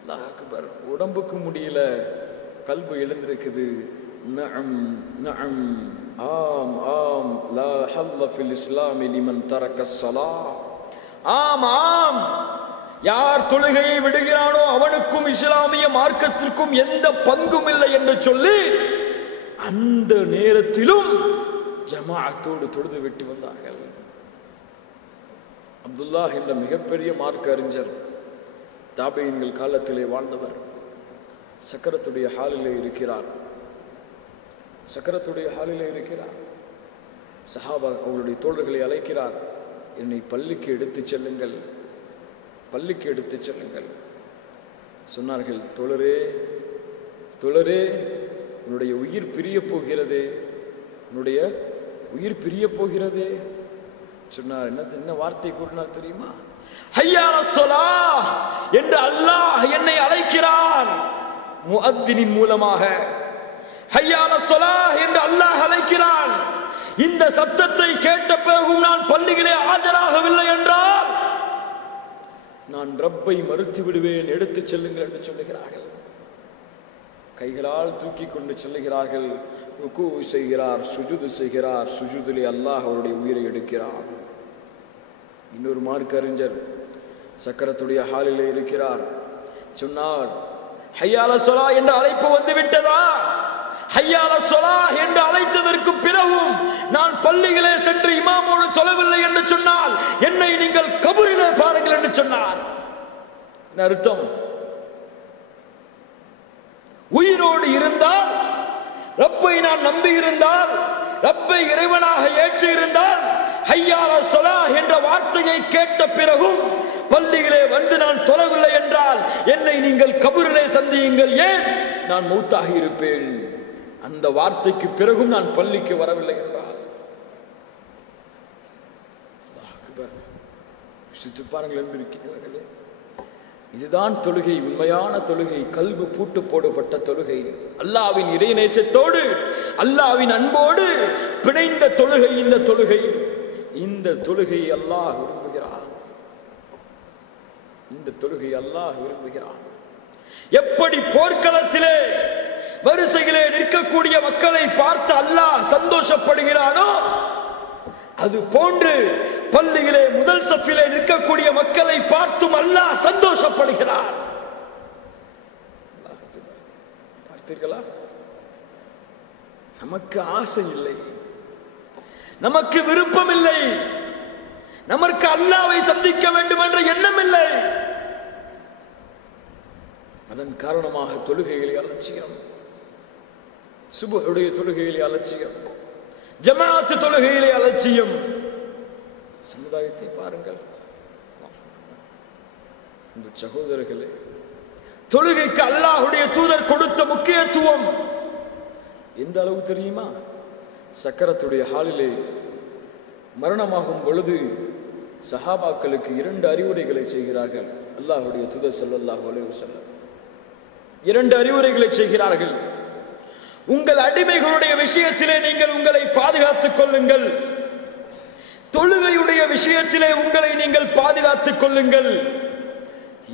அல்லாஹ் அக்பர். உடம்புக்கு முடியல, கல்பு எழுந்திருக்குது. நஅம் நஅம், ஆம் ஆம், லா ஹல்ல ஃபில் இஸ்லாமி லிமன் தரக்க ஸலாஹ். ஆம் ஆம், யார் தொழுகையை விடுகிறானோ அவனுக்கும் இஸ்லாமிய மார்க்கத்திற்கும் எந்த பங்கும் இல்லை என்று சொல்லி அந்த நேரத்திலும் ஜமாஅத்தோடு தொழுது விட்டு வந்தார்கள். அப்துல்லாஹ் என்ற மிகப்பெரிய மார்க்க அறிஞர், தாபீன்கள் காலத்திலே வாழ்ந்தவர், சக்கரத்துடைய ஹாலிலே இருக்கிறார். சஹாபா அவருடைய தோழர்களை அழைக்கிறார். என்னை பள்ளிக்கு எடுத்துச் செல்லுங்கள். சொன்னார்கள், தோழரே உன்னுடைய உயிர் பிரிய போகிறதே. சொன்னார். என்ன வார்த்தை கூறினார் தெரியுமா? ஹய்யா அலஸ்ஸலாஹ் என்று அல்லாஹ் என்னை அழைக்கிறான். முஅத்தினின் மூலமாக ஹய்யா அலஸ்ஸலாஹ் என்று அல்லாஹ் அழைக்கிறான். இந்த சத்தத்தை கேட்ட பிறகும் நான் பள்ளிகளே ஆஜராகவில்லை என்றால் நான் ரப்பை மறுத்து விடுவேன், எடுத்துச் செல்லுங்கள் என்று சொல்லுகிறார்கள். கைகளால் தூக்கி கொண்டு செல்லுகிறார்கள். ருக்கு செய்கிறார், சுஜூது செய்கிறார். சுஜூதிலே அல்லாஹ் அவருடைய உயிரை எடுக்கிறார். இன்னொரு மார்க்க அறிஞர் சக்கரத்துடைய ஹாலிலே இருக்கிறார். சொன்னார், ஹய்யா அலஸ் ஸலாஹ் என்ற அழைப்பு வந்து விட்டதா? ஹய்யா அலஸ் ஸலாஹ் என்று அழைத்ததற்கு பிறகும் நான் பள்ளிகளே சென்று இமாமோடு தொழவில்லை என்று சொன்னால் என்னை நீங்கள் கபரிலே பாருங்கள் என்று சொன்னார். என்ன அர்த்தம்? உயிரோடு இருந்தால், ரப்பை நான் நம்பி இருந்தால், ரப்பை இறைவனாக ஏற்று இருந்தால், ஹய்யா அலஸ் ஸலாஹ் என்ற வார்த்தையை கேட்ட பிறகும் பள்ளிகளே வந்து நான் தொழவில்லை என்றால் என்னை நீங்கள் கபரிலே சந்தியுங்கள். ஏன்? நான் மௌத்தாகி இருப்பேன். அந்த வார்த்தைக்கு பிறகும் நான் பள்ளிக்கு வரவில்லை என்றால் பாருங்கள் என்பிருக்கிறீர்களே. இதுதான் தொழுகை, உண்மையான தொழுகை, கல்பு பூட்டு போடப்பட்ட தொழுகை, அல்லாஹ்வின் இறைநேசத்தோடு அல்லாஹ்வின் அன்போடு பிணைந்த தொழுகை. இந்த தொழுகையை அல்லாஹ் விரும்புகிறான். எப்படி போர்க்களத்திலே வரிசையிலே நிற்கக்கூடிய மக்களை பார்த்து அல்லாஹ் சந்தோஷப்படுகிறானோ அது போன்று பள்ளியிலே முதல் சஃபிலே நிற்கக்கூடிய மக்களை பார்த்தும் அல்லாஹ் சந்தோஷப்படுகிறார். பார்த்தீர்களா? நமக்கு ஆசை இல்லை, நமக்கு விருப்பம் இல்லை, நமக்கு அல்லாஹ்வை சந்திக்க வேண்டும் என்ற எண்ணம் இல்லை. அதன் காரணமாக தொழுகைகளை அலட்சியம், சுபஹுடைய தொழுகையிலே அலட்சியம், ஜமாஅத் தொழுகையிலே அலட்சியம். சமுதாயத்தை பாருங்கள் இந்த சகோதரர்களே. தொழுகைக்கு அல்லாஹ்வுடைய தூதர் கொடுத்த முக்கியத்துவம் எந்த அளவு தெரியுமா? சக்கரத்துடைய ஹாலிலே மரணமாகும் பொழுது சஹாபாக்களுக்கு 2 அறிவுரைகளை செய்கிறார்கள் அல்லாஹ்வுடைய தூதர் ஸல்லல்லாஹு அலைஹி வஸல்லம். 2 அறிவுரைகளை செய்கிறார்கள். உங்கள் அடிமைகளுடைய விஷயத்திலே நீங்கள் உங்களை பாதுகாத்துக் கொள்ளுங்கள். தொழுகையுடைய விஷயத்திலே உங்களை நீங்கள் பாதுகாத்துக் கொள்ளுங்கள்.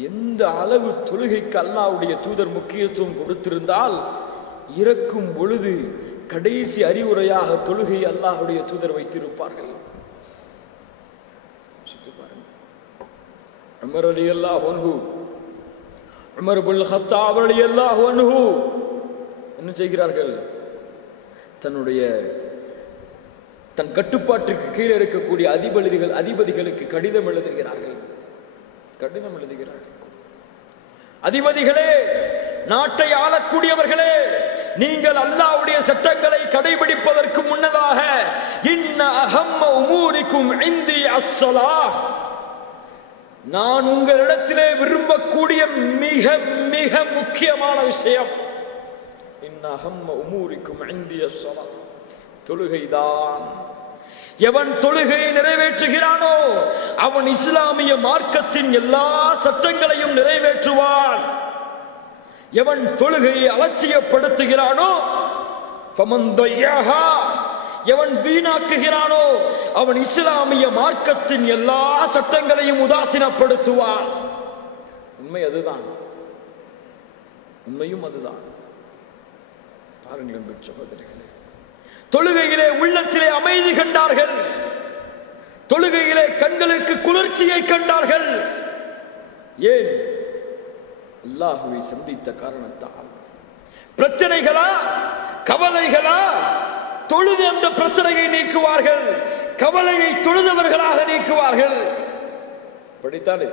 எந்த அளவு தொழுகைக்கு அல்லாஹ்வுடைய தூதர் முக்கியத்துவம் கொடுத்திருந்தால், இறக்கும் பொழுது கடைசி அறிவுரையாக தொழுகை அல்லாஹ்வுடைய தூதர் வைத்திருப்பார்கள். உமர் ரலியல்லாஹு அன்ஹு, உமர் இப்னுல் கத்தாப் ரலியல்லாஹு அன்ஹு என்ன செய்கிறார்கள்? தன் கட்டுப்பாட்டிற்கு கீழே இருக்கக்கூடிய அதிபதிகளுக்கு கடிதம் எழுதுகிறார்கள். அதிபதிகளே, நாட்டை ஆளக்கூடியவர்களே, நீங்கள் அல்லாஹ்வுடைய சட்டங்களை கடைபிடிப்பதற்கு முன்னதாக இன்ன அஹம்ம உமூரிக்கும் இந்தி அஸ்ஸலாஹ், நான் உங்களிடத்திலே விரும்பக்கூடிய மிக மிக முக்கியமான விஷயம் இன்ன அஹம்ம உமூரிக்கும் இந்தி அஸ்ஸலாஹ், தொழுகைதான். எவன் தொழுகையை நிறைவேற்றுகிறானோ அவன் இஸ்லாமிய மார்க்கத்தின் எல்லா சட்டங்களையும் நிறைவேற்றுவான். எவன் தொழுகையை அலட்சியப்படுத்துகிறானோ, எவன் வீணாக்குகிறானோ அவன் இஸ்லாமிய மார்க்கத்தின் எல்லா சட்டங்களையும் உதாசீனப்படுத்துவான். உண்மை அதுதான், உண்மையும் அதுதான். பாருங்கள் சகோதரர்களே, தொழுகையிலே உள்ளத்திலே அமைதி கண்டார்கள், தொழுகையிலே கண்களுக்கு குளிர்ச்சியை கண்டார்கள். ஏன்? அல்லாஹ்வை சந்தித்த காரணத்தால். பிரச்சனைகளா, கவலைகளா? தொழுது அந்த பிரச்சனையை நீக்குவார்கள், கவலையை தொழுதவர்களாக நீக்குவார்கள். படித்தாலே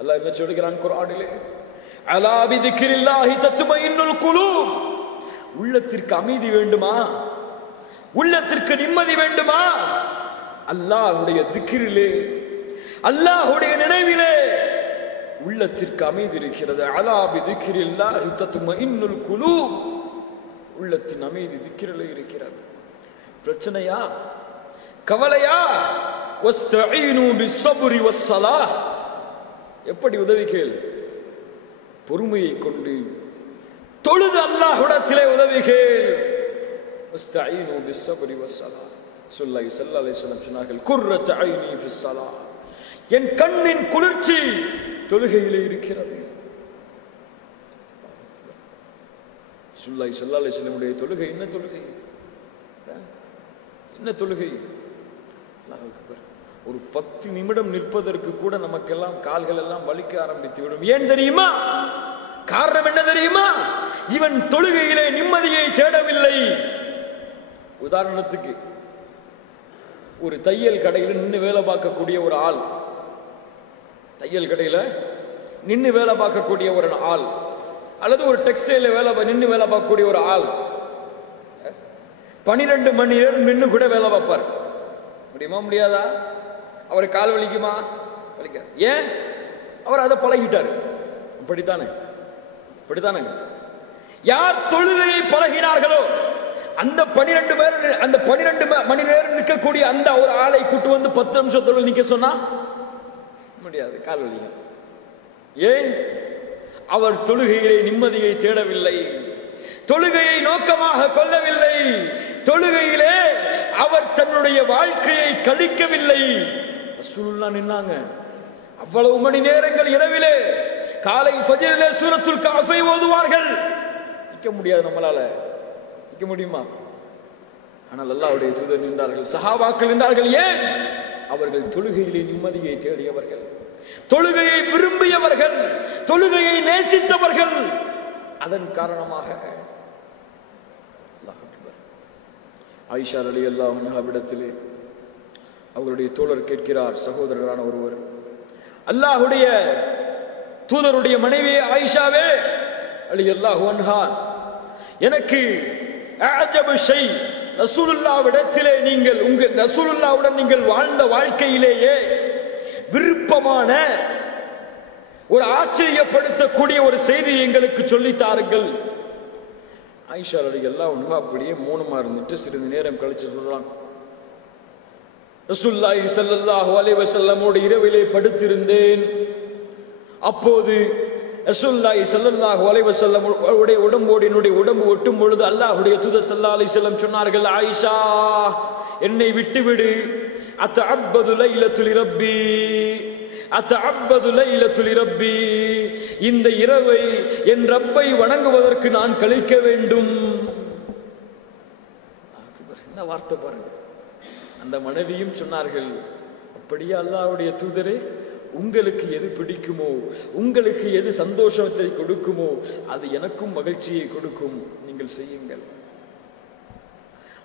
அல்லாஹ் என்ன சொல்கிறான் குர்ஆனிலே? அலா பிதிக்ரில்லாஹி தத்மஇன்னுல் குலூப். உள்ளத்திற்கு அமைதி வேண்டுமா? உள்ளத்திற்கு நிம்மதி வேண்டுமா? அல்லாஹ்வுடைய திக்ரிலே, அல்லாஹ்வுடைய நினைவிலே உள்ளத்திற்கு அமைதி இருக்கிறது. அலா பிதிக்ரில்லாஹி தத்மஇன்னுல் குலூப். உள்ளத்தின் அமைதி திக்ரிலே இருக்கிறது. பிரச்சனையா, கவலையா? வஸ்தஈனு பிஸ்ஸப்ரி வஸ்ஸலாஹ். எப்படி உதவி கேள்? பொறுமையை கொண்டு தொழுது அல்லாஹ்விடத்திலே உதவி கேள். வஸ்தஈனு பிஸ்ஸப்ரி வஸ்ஸலாஹ். ஸல்லல்லாஹு அலைஹி வஸல்லம் சொன்னார்கள், குர்ரத்து ஐனி ஃபிஸ்ஸலாஹ், என் கண்ணின் குளிர்ச்சி தொழுகையிலே இருக்கிறது. ஸல்லல்லாஹு அலைஹி வஸல்லம் தொழுகை என்ன தொழுகை? என்ன தொழுகை? ஒரு 10 நிமிடம் நிற்பதற்கு கூட நமக்கெல்லாம் கால்கள் எல்லாம் வலிக்க ஆரம்பித்து விடும். ஏன் தெரியுமா? காரணம் என்ன தெரியுமா? இவன் தொழுகையிலே நிம்மதியை தேடவில்லை. உதாரணத்துக்கு, ஒரு தையல் கடையில் நின்று வேலை பார்க்கக்கூடிய ஒரு ஆள், தையல் கடையில நின்று வேலை பார்க்கக்கூடிய ஒரு ஆள், அல்லது ஒரு டெக்ஸ்டைல நின்று வேலை பார்க்கக்கூடிய ஒரு ஆள் 12 மணி நேரம் நின்று கூட வேலை பார்ப்பார். முடியுமா? முடியாதா? அவருக்கு கால் வலிக்குமா? வலிக்க. ஏன்? அவர் அதை பழகிட்டார். இப்படித்தானே? இப்படித்தானே? யார் தொழுகையை பழகினார்களோ அந்த 12 மணி நேரம் நிற்கக்கூடிய அந்த ஒரு ஆளை கூட்டு வந்து 10 நிமிஷம் தொழுகை நிற்க சொன்னா முடியாது, கால் வலிக்க. ஏன்? அவர் தொழுகையிலே நிம்மதியை தேடவில்லை, தொழுகையை நோக்கமாக கொள்ளவில்லை, தொழுகையிலே அவர் தன்னுடைய வாழ்க்கையை கழிக்கவில்லை. ரசூலுல்லாஹ் நின்னாங்க அவ்வளவு மணி நேரங்கள் இரவிலே. காலை ஃபஜ்ரிலே சூரத்துல் கஹ்ஃபை ஓதுவார்கள். நிற்க முடியாது, நம்மளால நிற்க முடியுமா? ஆனால் அல்லாஹ்வுடைய தூதர் நின்றார்கள், சஹாபாக்கள் நின்றார்கள். ஏன்? அவர்கள் தொழுகையிலே நிம்மதியை தேடியவர்கள், தொழுகையை விரும்பியவர்கள், தொழுகையை நேசித்தவர்கள். அதன் காரணமாக ஆயிஷா ரலியல்லாஹு அன்ஹாவிடத்திலே அவருடைய தோழர் கேட்கிறார், சகோதரரான ஒருவர், அல்லாஹ்வுடைய தூதருடைய மனைவி ஆயிஷாவே ரலியல்லாஹு அன்ஹா, எனக்கு அஅஜபு ஷை, ரசூலுல்லாஹ்விடத்திலே நீங்கள் ரசூலுல்லாஹ்வுடன் நீங்கள் வாழ்ந்த வாழ்க்கையிலேயே விருப்பமான ஒரு ஆச்சரியப்படுத்தக்கூடிய ஒரு செய்தி எங்களுக்கு சொல்லித்தாருங்கள். ஆயிஷா ரலியல்லாஹு அன்ஹா அப்படியே மௌனமா இருந்துட்டு சிறிது நேரம் கழிச்சு சொல்றாங்க, ரசூலுல்லாஹி ஸல்லல்லாஹு அலைஹி வஸல்லமோடு இரவிலே படுத்திருந்தேன். அப்போது ரசூலுல்லாஹி ஸல்லல்லாஹு அலைஹி வஸல்லம் உடைய உடம்போடு என்னுடைய உடம்பு ஒட்டும் பொழுது அல்லாஹ்வுடைய தூதர் ஸல்லல்லாஹு அலைஹி வஸல்லம் சொன்னார்கள், ஆயிஷா என்னை விட்டுவிடு, அத்தஅப்பது லைலத்துல் ரப்பி, அத்தஅப்பது லைலத்துல் ரப்பி, இந்த இரவை என் ரப்பை வணங்குவதற்கு நான் கழிக்க வேண்டும். என்ன வார்த்தை பாருங்க. அந்த மனைவியும் சொன்னார்கள், அப்படியே அல்லாஹ்வுடைய தூதரே, உங்களுக்கு எது பிடிக்குமோ, உங்களுக்கு எது சந்தோஷத்தை கொடுக்குமோ அது எனக்கும் மகிழ்ச்சியை கொடுக்கும், நீங்கள் செய்யுங்கள்.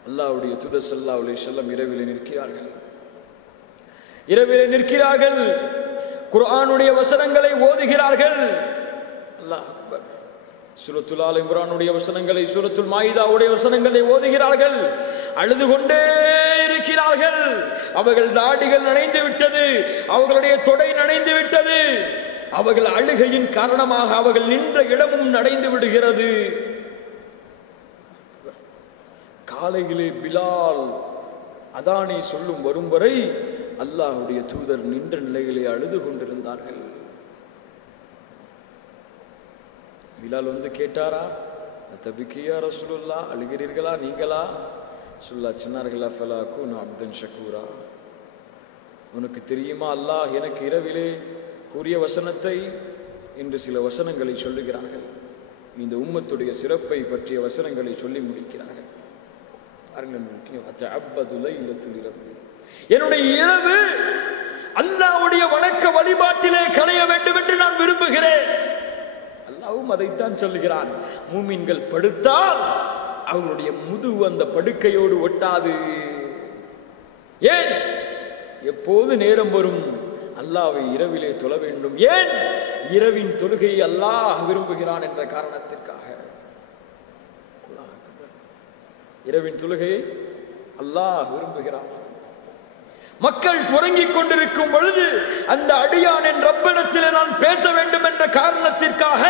அல்லாஹ்வுடைய தூதர் ஸல்லல்லாஹு அலைஹி வஸல்லம் இரவிலே நிற்கிறார்கள். இரவிலே நிற்கிறார்கள், குர்ஆனுடைய வசனங்களை ஓதுகிறார்கள். அல்லாஹ் அக்பர். சூரத்துல் ஆல் இம்ரானுடைய வசனங்களை, சூரத்துல் மாயிதாவுடைய வசனங்களை ஓதுகிறார்கள். அழுது கொண்டே இருக்கிறார்கள். அவர்கள் தாடிகள் நனைந்து விட்டது, அவர்களுடைய தொடை நனைந்து விட்டது. அவர்கள் அழுகையின் காரணமாக அவர்கள் நின்ற இடமும் நனைந்து விடுகிறது. காலையிலே பிலால் அதானை சொல்லும் வரும் வரை அல்லாஹ்வுடைய தூதர் நின்ற நிலையிலே அழுது கொண்டிருந்தார்கள். பிலால் வந்து கேட்டாரா, தபிக்கியா ரசூலுல்லாஹ், அழுகிறீர்களா நீங்களா? சொன்னார்கள், ஃபலா குன அப்தன் ஷக்கூரா, உனக்கு தெரியுமா அல்லாஹ் எனக்கு இரவிலே கூறிய வசனத்தை என்று சில வசனங்களை சொல்லுகிறார்கள். இந்த உம்மத்துடைய சிறப்பை பற்றிய வசனங்களை சொல்லி முடிக்கிறார்கள். என்னுடைய இரவு அல்லாஹ்வுடைய வணக்க வழிபாட்டிலே களைய வேண்டும் என்று நான் விரும்புகிறேன். அல்லாஹ்வும் அதைத்தான் சொல்லுகிறான். மூமின்கள் படுத்தால் அவர்களுடைய முதுகு அந்த படுக்கையோடு ஒட்டாது. ஏன்? எப்போது நேரம் வரும் அல்லாஹ்வை இரவிலே தொழ வேண்டும். ஏன்? இரவின் தொழுகையை அல்லாஹ் விரும்புகிறான் என்ற காரணத்திற்காக. இரவின் தொழுகையை அல்லாஹ் விரும்புகிறான். மக்கள் உறங்கிக் கொண்டிருக்கும் பொழுது அந்த அடியான் என் ரப்பிடத்திலே நான் பேச வேண்டும் என்ற காரணத்திற்காக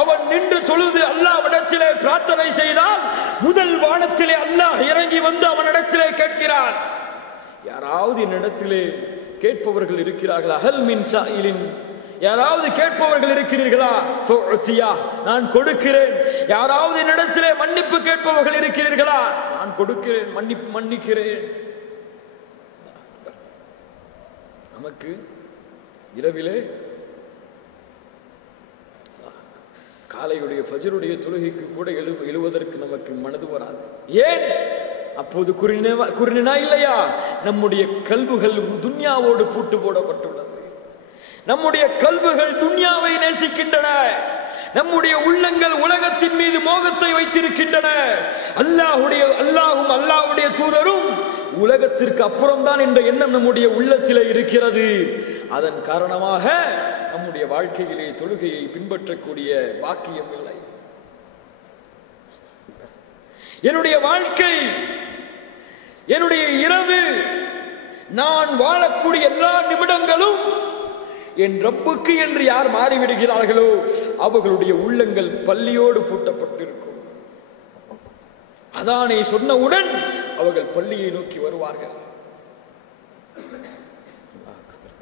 அவன் நின்று தொழுது அல்லாஹ்விடத்திலே பிரார்த்தனை செய்தால் முதல் வானத்திலே அல்லாஹ் இறங்கி வந்து அவனிடத்திலே கேட்கிறான், யாராவது என்னிடத்திலே கேட்பவர்கள் இருக்கிறார்களா? ஹல் மின் சாயிலின், யாராவது கேட்பவர்கள் இருக்கிறீர்களா? நான் கொடுக்கிறேன். யாராவது என்னிடத்திலே மன்னிப்பு கேட்பவர்கள் இருக்கிறீர்களா? நான் கொடுக்கிறேன், மன்னிக்கிறேன். நமக்கு இரவிலே காலையுடைய ஃபஜ்ருடைய தொழுகைக்கு கூட எழுவதற்கு நமக்கு மனது வராது. ஏன்? அப்போது குறுநினா இல்லையா? நம்முடைய கல்புகள் துன்யாவோடு பூட்டு போடப்பட்டுள்ளது. நம்முடைய கல்புகள் துன்யாவை நேசிக்கின்றன. நம்முடைய உள்ளங்கள் உலகத்தின் மீது மோகத்தை வைத்திருக்கின்றன. அல்லாஹ்வும் அல்லாஹ்வுடைய தூதரும் உலகத்திற்கு அப்புறம்தான் என்ற எண்ணம் நம்முடைய உள்ளத்திலே இருக்கிறது. அதன் காரணமாக நம்முடைய வாழ்க்கையிலே தொழுகையை பின்பற்றக்கூடிய பாக்கியம் இல்லை. என்னுடைய வாழ்க்கை, என்னுடைய இரவு, நான் வாழக்கூடிய எல்லா நிமிடங்களும் என் ரப்புக்கு என்று யார் மாறிவிடுகிறார்களோ அவர்களுடைய உள்ளங்கள் பள்ளியோடு பூட்டப்பட்டிருக்கும். அதானை சொன்னவுடன் அவர்கள் பள்ளியை நோக்கி வருவார்கள்.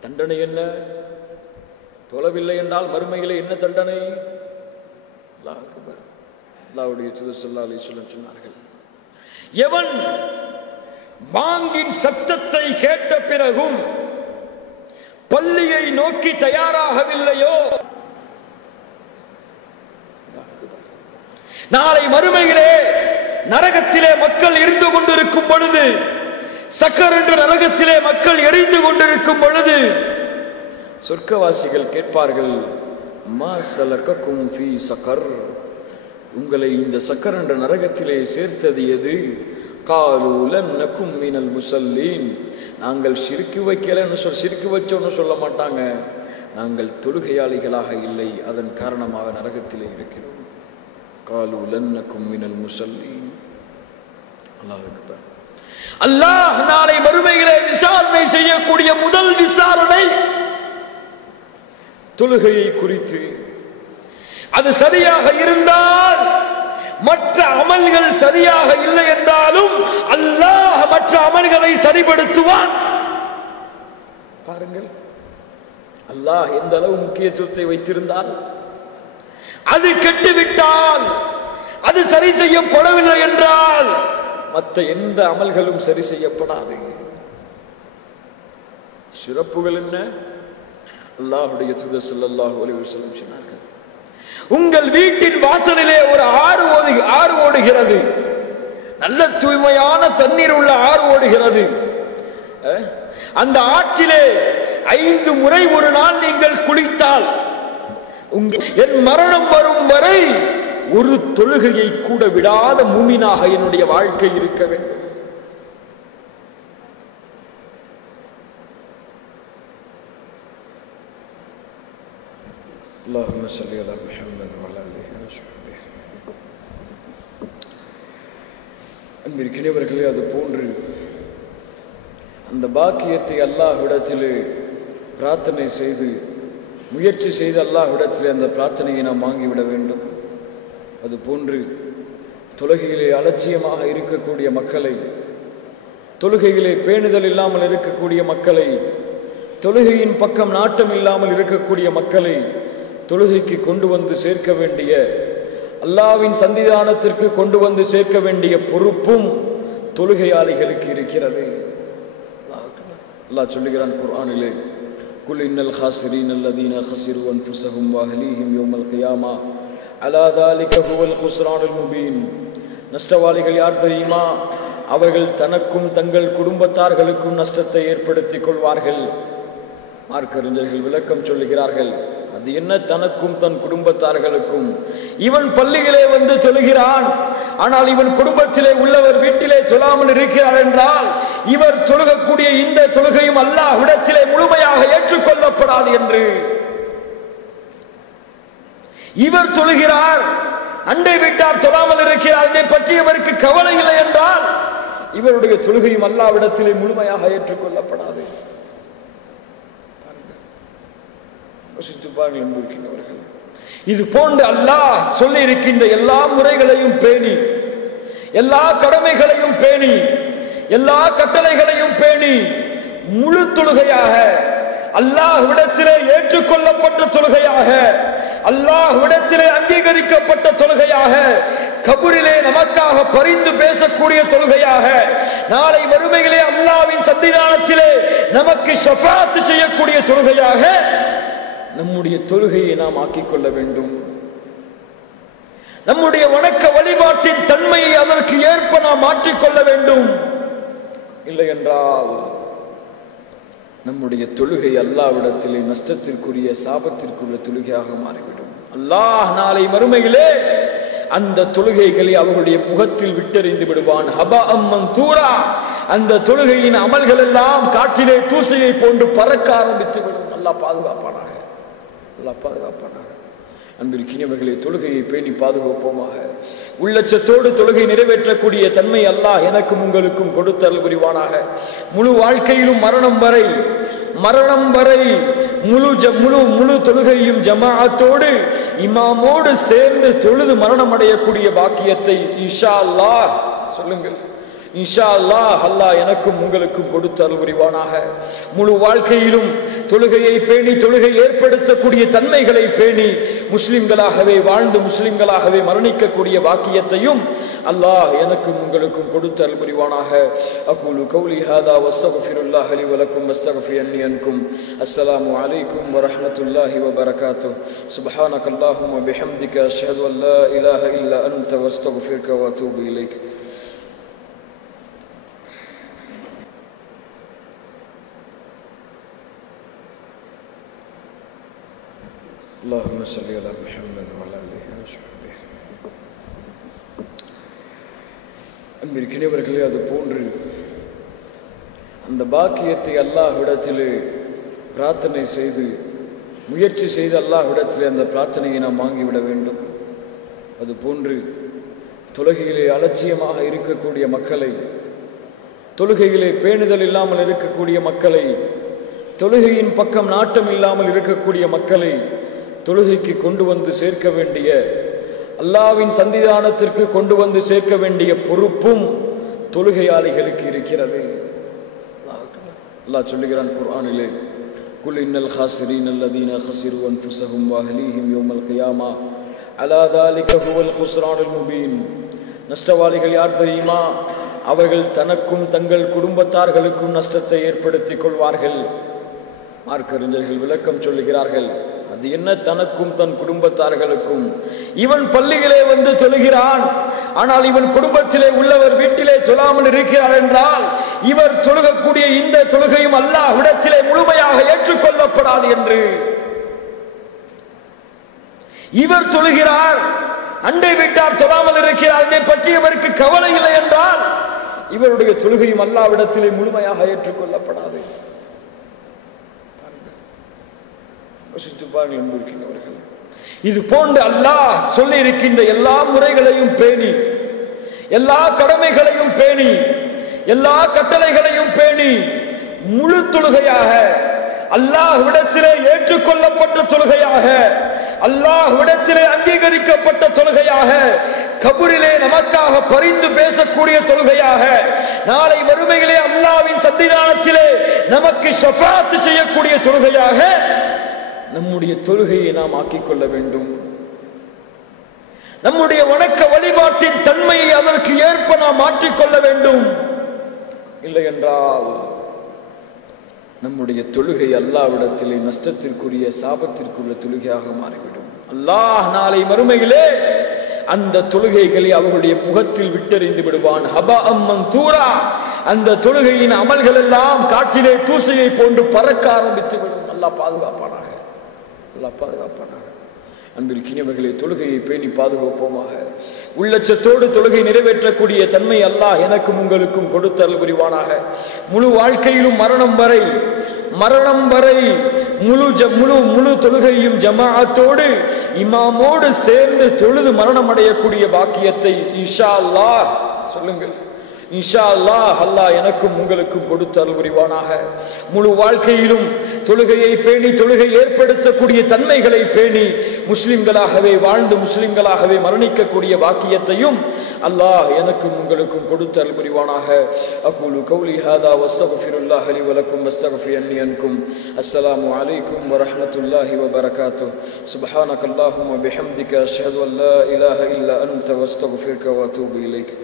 தண்டனை என்ன? தொழவில்லை என்றால் மறுமையிலே என்ன தண்டனை? அல்லாஹ்வுடைய தூதர் ஸல்லல்லாஹு அலைஹி வஸல்லம் சொன்னார்கள், எவன் பாங்கின் சத்தத்தை கேட்ட பிறகும் பள்ளியை நோக்கி தயாராகவில்லையோ, நாளை மறுமையிலே நரகத்திலே மக்கள் எரிந்து கொண்டிருக்கும் பொழுது, சக்கர் என்ற நரகத்திலே மக்கள் எரிந்து கொண்டிருக்கும் பொழுது சொர்க்கவாசிகள் கேட்பார்கள், மா ஸலககும் ஃபீ ஸகர், உங்களை இந்த சக்கர் என்ற நரகத்திலே சேர்த்தது எது? காலு லம் நகும் மினல் முஸல்லீன், நாங்கள் ஷிர்க் வைக்கலன்னு ஷிர்க் வச்சோன்னு சொல்ல மாட்டாங்க, நாங்கள் தொழுகையாளிகளாக இல்லை, அதன் காரணமாக நரகத்திலே இருக்கிறோம். காலு லம் நகும் மினல் முஸல்லீன். அல்லாஹ் அக்பர். அல்லாஹ் நாளை மறுமையிலே விசாரணை செய்யக்கூடிய முதல் விசாரணை தொழுகையை குறித்து. அது சரியாக இருந்தால், மற்ற அமல்கள் சரியாக இல்லை என்றாலும் அல்லாஹ் மற்ற அமல்களை சரிபடுத்துவான். பாருங்கள், அல்லாஹ் எந்த அளவு முக்கியத்துவத்தை வைத்திருந்தால் அது கெட்டுவிட்டால், அது சரி செய்யப்படவில்லை என்றால் மற்ற எந்த அமல்களும் சரி செய்யப்படாது. சிறப்புகள் என்ன? அல்லாஹ்வுடைய தூதர் ஸல்லல்லாஹு அலைஹி வஸல்லம் சொன்னார்கள், உங்கள் வீட்டின் வாசலிலே ஒரு ஆறு ஓடுகிறது, நல்ல தூய்மையான தண்ணீர் உள்ள ஆறு ஓடுகிறது. அந்த ஆற்றிலே 5 முறை ஒரு நாள் நீங்கள் குளித்தால் என் மரணம் வரும் வரை ஒரு தொழுகையை கூட விடாத மூமினாக என்னுடைய வாழ்க்கை இருக்க வேண்டும். اللهم صل على محمد وعلى آله وصحبه. அன்பிற்கினியவர்களே, அது போன்று அந்த பாக்கியத்தை அல்லாஹ்விடத்திலே பிரார்த்தனை செய்து முயற்சி செய்து அல்லாஹ்விடத்திலே அந்த பிரார்த்தனையை நாம் வாங்கிவிட வேண்டும். அது போன்று தொழுகையிலே அலட்சியமாக இருக்கக்கூடிய மக்களை, தொழுகையிலே பேணுதல் இல்லாமல் இருக்கக்கூடிய மக்களை, தொழுகையின் பக்கம் நாட்டம் இல்லாமல் இருக்கக்கூடிய மக்களை தொழுகைக்கு கொண்டு வந்து சேர்க்க வேண்டிய, அல்லாஹ்வின் சன்னிதானத்திற்கு கொண்டு வந்து சேர்க்க வேண்டிய பொறுப்பும் தொழுகையாளிகளுக்கு இருக்கிறது. அல்லாஹ் சொல்லுகிறான் குர்ஆனிலே, குல் இன்னல் காசிரீன அல்லதீன கஸிரு அன்ஃபுஸஹும் வ அஹ்லீஹிம் யௌமல் கியாமா அலா ذلك ஹுவல் குஸ்ரானுல் முபீன். நஷ்டவாளிகள் யார் தெரியுமா? அவர்கள் தனக்கும் தங்கள் குடும்பத்தார்களுக்கும் நஷ்டத்தை ஏற்படுத்திக் கொள்வார்கள். மார்க்கறிஞர்கள் விளக்கம் சொல்லுகிறார்கள், அது என்ன தனக்கும் தன் குடும்பத்தார்களுக்கும்? இவன் பள்ளியிலே வந்து தொழுகிறான், ஆனால் இவன் குடும்பத்திலே உள்ளவர் வீட்டிலே தொழாமல் இருக்கிறார் என்றால் இவர் தொழுகக்கூடிய இந்த தொழுகையும் அல்லாஹ்விடத்திலே முழுமையாக ஏற்றுக்கொள்ளப்படாது என்று. இவர் தொழுகிறார், அண்டை வீட்டார் தொழாமல் இருக்கிறார், இதை பற்றி இவருக்கு கவலை இல்லை என்றால் இவருடைய தொழுகையும் அல்லாஹ்விடத்திலே முழுமையாக ஏற்றுக்கொள்ளப்படாது. இது போன்று அல்லாஹ் சொல்லி இருக்கின்ற எல்லா முறைகளையும் பேணி, எல்லா கடமைகளையும் பேணி, எல்லா கட்டளைகளையும் பேணி முழு தொழுகையாக, அல்லாஹ்விடத்திலே ஏற்றுக்கொள்ளப்பட்ட தொழுகையாக, அல்லாஹ்விடத்திலே அங்கீகரிக்கப்பட்ட தொழுகையாக, கபூரிலே நமக்காக பரிந்து பேசக்கூடிய தொழுகையாக, நாளை மறுமையிலே அல்லாஹ்வின் சன்னிதானத்திலே நமக்கு ஷஃபாத் செய்யக்கூடிய தொழுகையாக நம்முடைய தொழுகையை நாம் ஆக்கிக் கொள்ள வேண்டும். நம்முடைய வணக்க வழிபாட்டின் தன்மையை அதற்கு ஏற்ப நாம் மாற்றிக்கொள்ள வேண்டும். இல்லை என்றால் நம்முடைய தொழுகை அல்லாஹ்விடத்திலே நஷ்டத்திற்குரிய சாபத்திற்குரிய தொழுகையாக மாறிவிடும். அல்லாஹ் நாளை மறுமையிலே அந்த தொழுகைகளை அவர்களுடைய முகத்தில் விட்டெறிந்து விடுவான். ஹபஅம் மன்சூரா, அந்த தொழுகையின் அமல்கள் எல்லாம் காற்றிலே தூசையை போன்று பறக்க ஆரம்பித்து விடும். அல்லாஹ் பாதுகாப்பானாக, அல்லாஹ் பாதுகாப்பானாக. அன்பிற்கினியவர்களே, தொழுகையை பேணி பாதுகாப்போமாக. உள்ளச்சத்தோடு தொழுகை நிறைவேற்றக்கூடிய தன்மை அல்லாஹ் எனக்கும் உங்களுக்கும் கொடுத்தருள் புரிவானாக. முழு வாழ்க்கையிலும் மரணம் வரை முழு தொழுகையும் ஜமாஅத்தோடு இமாமோடு சேர்ந்து தொழுது மரணம் அடையக்கூடிய பாக்கியத்தை இன்ஷா அல்லாஹ் சொல்லுங்கள். இன்ஷா அல்லாஹ் அல்லாஹ் எனக்கும் உங்களுக்கும் கொடுத்து அருள் புரிவானாக. முழு வாழ்க்கையிலும் தொழுகையை பேணி, தொழுகை ஏற்படுத்தக்கூடிய தன்மைகளை பேணி முஸ்லிம்களாகவே வாழ்ந்து முஸ்லிம்களாகவே மரணிக்கக்கூடிய பாக்கியத்தையும் அல்லாஹ் எனக்கும் உங்களுக்கும் கொடுத்து அருள் புரிவானாக. அகூலு கௌலி ஹாதா வஸ்தக்ஃபிருல்லாஹ லி வ லக்கும் வஸ்தக்ஃபிரன்னி அன்கும். அஸ்ஸலாமு அலைக்கும் வ ரஹ்மத்துல்லாஹி வ பரகாத்துஹு. சுப்ஹானக்கல்லாஹும்ம வ பிஹம்திக அஷ்ஹது அன் லா இலாஹா இல்லா அன்த வஸ்தக்ஃபிருக வ அத்தூபு இலைக். اللهم صل على محمد وعلى آله وصحبه. அன்பிற்கினியவர்களே, அது போன்று அந்த பாக்கியத்தை அல்லாஹ்விடத்திலே பிரார்த்தனை செய்து முயற்சி செய்து அல்லாஹ்விடத்திலே அந்த பிரார்த்தனையை நாம் வாங்கிவிட வேண்டும். அது போன்று தொழுகையிலே அலட்சியமாக இருக்கக்கூடிய மக்களை, தொழுகையிலே பேணுதல் இல்லாமல் இருக்கக்கூடிய மக்களை, தொழுகையின் பக்கம் நாட்டம் இல்லாமல் இருக்கக்கூடிய மக்களை தொழுகைக்கு கொண்டு வந்து சேர்க்க வேண்டிய, அல்லாஹ்வின் சன்னிதானத்திற்கு கொண்டு வந்து சேர்க்க வேண்டிய பொறுப்பும் தொழுகையாளிகளுக்கு இருக்கிறது. அல்லாஹ் சொல்லுகிறான் குர்ஆனிலே, குல் இன்னல் காசிரீன அல்லதீன கஸிரு அன்ஃபுஸஹும் வ அஹ்லீஹிம் யௌமல் கியாமா அலா ذلك هو الخسران المبين. நஷ்டவாளிகள் யார் தெரியுமா? அவர்கள் தனக்கும் தங்கள் குடும்பத்தார்களுக்கும் நஷ்டத்தை ஏற்படுத்திக் கொள்வார்கள். மார்க்கறிஞர்கள் விளக்கம் சொல்லுகிறார்கள், அது என்ன தனக்கும் தன் குடும்பத்தார்களுக்கும்? இவன் பள்ளியிலே வந்து தொழுகிறான், ஆனால் இவன் குடும்பத்திலே உள்ளவர் வீட்டிலே தொழாமல் இருக்கிறார் என்றால் இவர் தொழுகக்கூடிய இந்த தொழுகையும் அல்லாஹ்விடத்திலே முழுமையாக ஏற்றுக்கொள்ளப்படாது என்று. இவர் தொழுகிறார், அண்டை வீட்டார் தொழாமல் இருக்கிறார், இதை பற்றி இவருக்கு கவலை இல்லை என்றால் இவருடைய தொழுகையும் அல்லாஹ்விடத்திலே முழுமையாக ஏற்றுக்கொள்ளப்படாது. இது போன்று அல்லாஹ் சொல்லி இருக்கின்ற எல்லா முறைகளையும் பேணி, எல்லா கடமைகளையும் பேணி, எல்லா கட்டளைகளையும் பேணி முழு தொழுகையாக அல்லாஹ்விடத்திலே ஏற்றுக்கொள்ளப்பட்ட தொழுகையாக, அல்லாஹ்விடத்திலே அங்கீகரிக்கப்பட்ட தொழுகையாக, கபூரிலே நமக்காக பரிந்து பேசக்கூடிய தொழுகையாக, நாளை மறுமையிலே அல்லாஹ்வின் சன்னிதானத்திலே நமக்கு ஷஃபாத் செய்யக்கூடிய தொழுகையாக நம்முடைய தொழுகையை நாம் ஆக்கிக் கொள்ள வேண்டும். நம்முடைய வணக்க வழிபாட்டின் தன்மையை அதற்கு ஏற்ப நாம் மாற்றிக்கொள்ள வேண்டும். இல்லை என்றால் நம்முடைய தொழுகை அல்லாஹ்விடத்திலே நஷ்டத்திற்குரிய சாபத்திற்குரிய தொழுகையாக மாறிவிடும். அல்லாஹ் நாளை மறுமையிலே அந்த தொழுகைகளை அவர்களுடைய முகத்தில் விட்டறிந்து விடுவான். ஹபாஅம் மன்சூரா, அந்த தொழுகையின் அமல்கள் எல்லாம் காற்றிலே தூசையை போன்று பறக்க ஆரம்பித்து விடும். அல்லாஹ் பாதுகாப்பானாக, அல்லாஹ் பாதுகாப்பானாக. அன்பிற்கினியவர்களே, தொழுகையை பேணி பாதுகாப்போமாக. உள்ளச்சத்தோடு தொழுகை நிறைவேற்றக்கூடிய தன்மை அல்லாஹ் எனக்கும் உங்களுக்கும் கொடுத்தல் புரிவானாக. முழு வாழ்க்கையிலும் மரணம் வரை முழு தொழுகையும் ஜமாஅத்தோடு இமாமோடு சேர்ந்து தொழுது மரணம் அடையக்கூடிய பாக்கியத்தை இன்ஷா அல்லாஹ் சொல்லுங்கள். இன்ஷா அல்லாஹ் அல்லாஹ் எனக்கும் உங்களுக்கும் கொடுத்து அருள் புரிவானாக. முழு வாழ்க்கையிலும் தொழுகையை பேணி, தொழுகை ஏற்படுத்தக்கூடிய தன்மைகளை பேணி முஸ்லிம்களாகவே வாழ்ந்து முஸ்லிம்களாகவே மரணிக்கக்கூடிய பாக்கியத்தையும் அல்லாஹ் எனக்கும் உங்களுக்கும் கொடுத்து அருள் புரிவானாக. அகூலு கௌலி ஹாதா வஸ்தக்ஃபிருல்லாஹ் லி வ லக்கும் வஸ்தக்ஃபிரன்னி அன்கும். அஸ்ஸலாமு அலைக்கும் வ ரஹ்மத்துல்லாஹி வ பரகாத்துஹு. சுப்ஹானக அல்லாஹும்ம பிஹம்திக அஷ்ஹது அன் லா இலாஹா இல்லா அன்த வஸ்தக்ஃபிருக வ அத்தூபு இலைக்.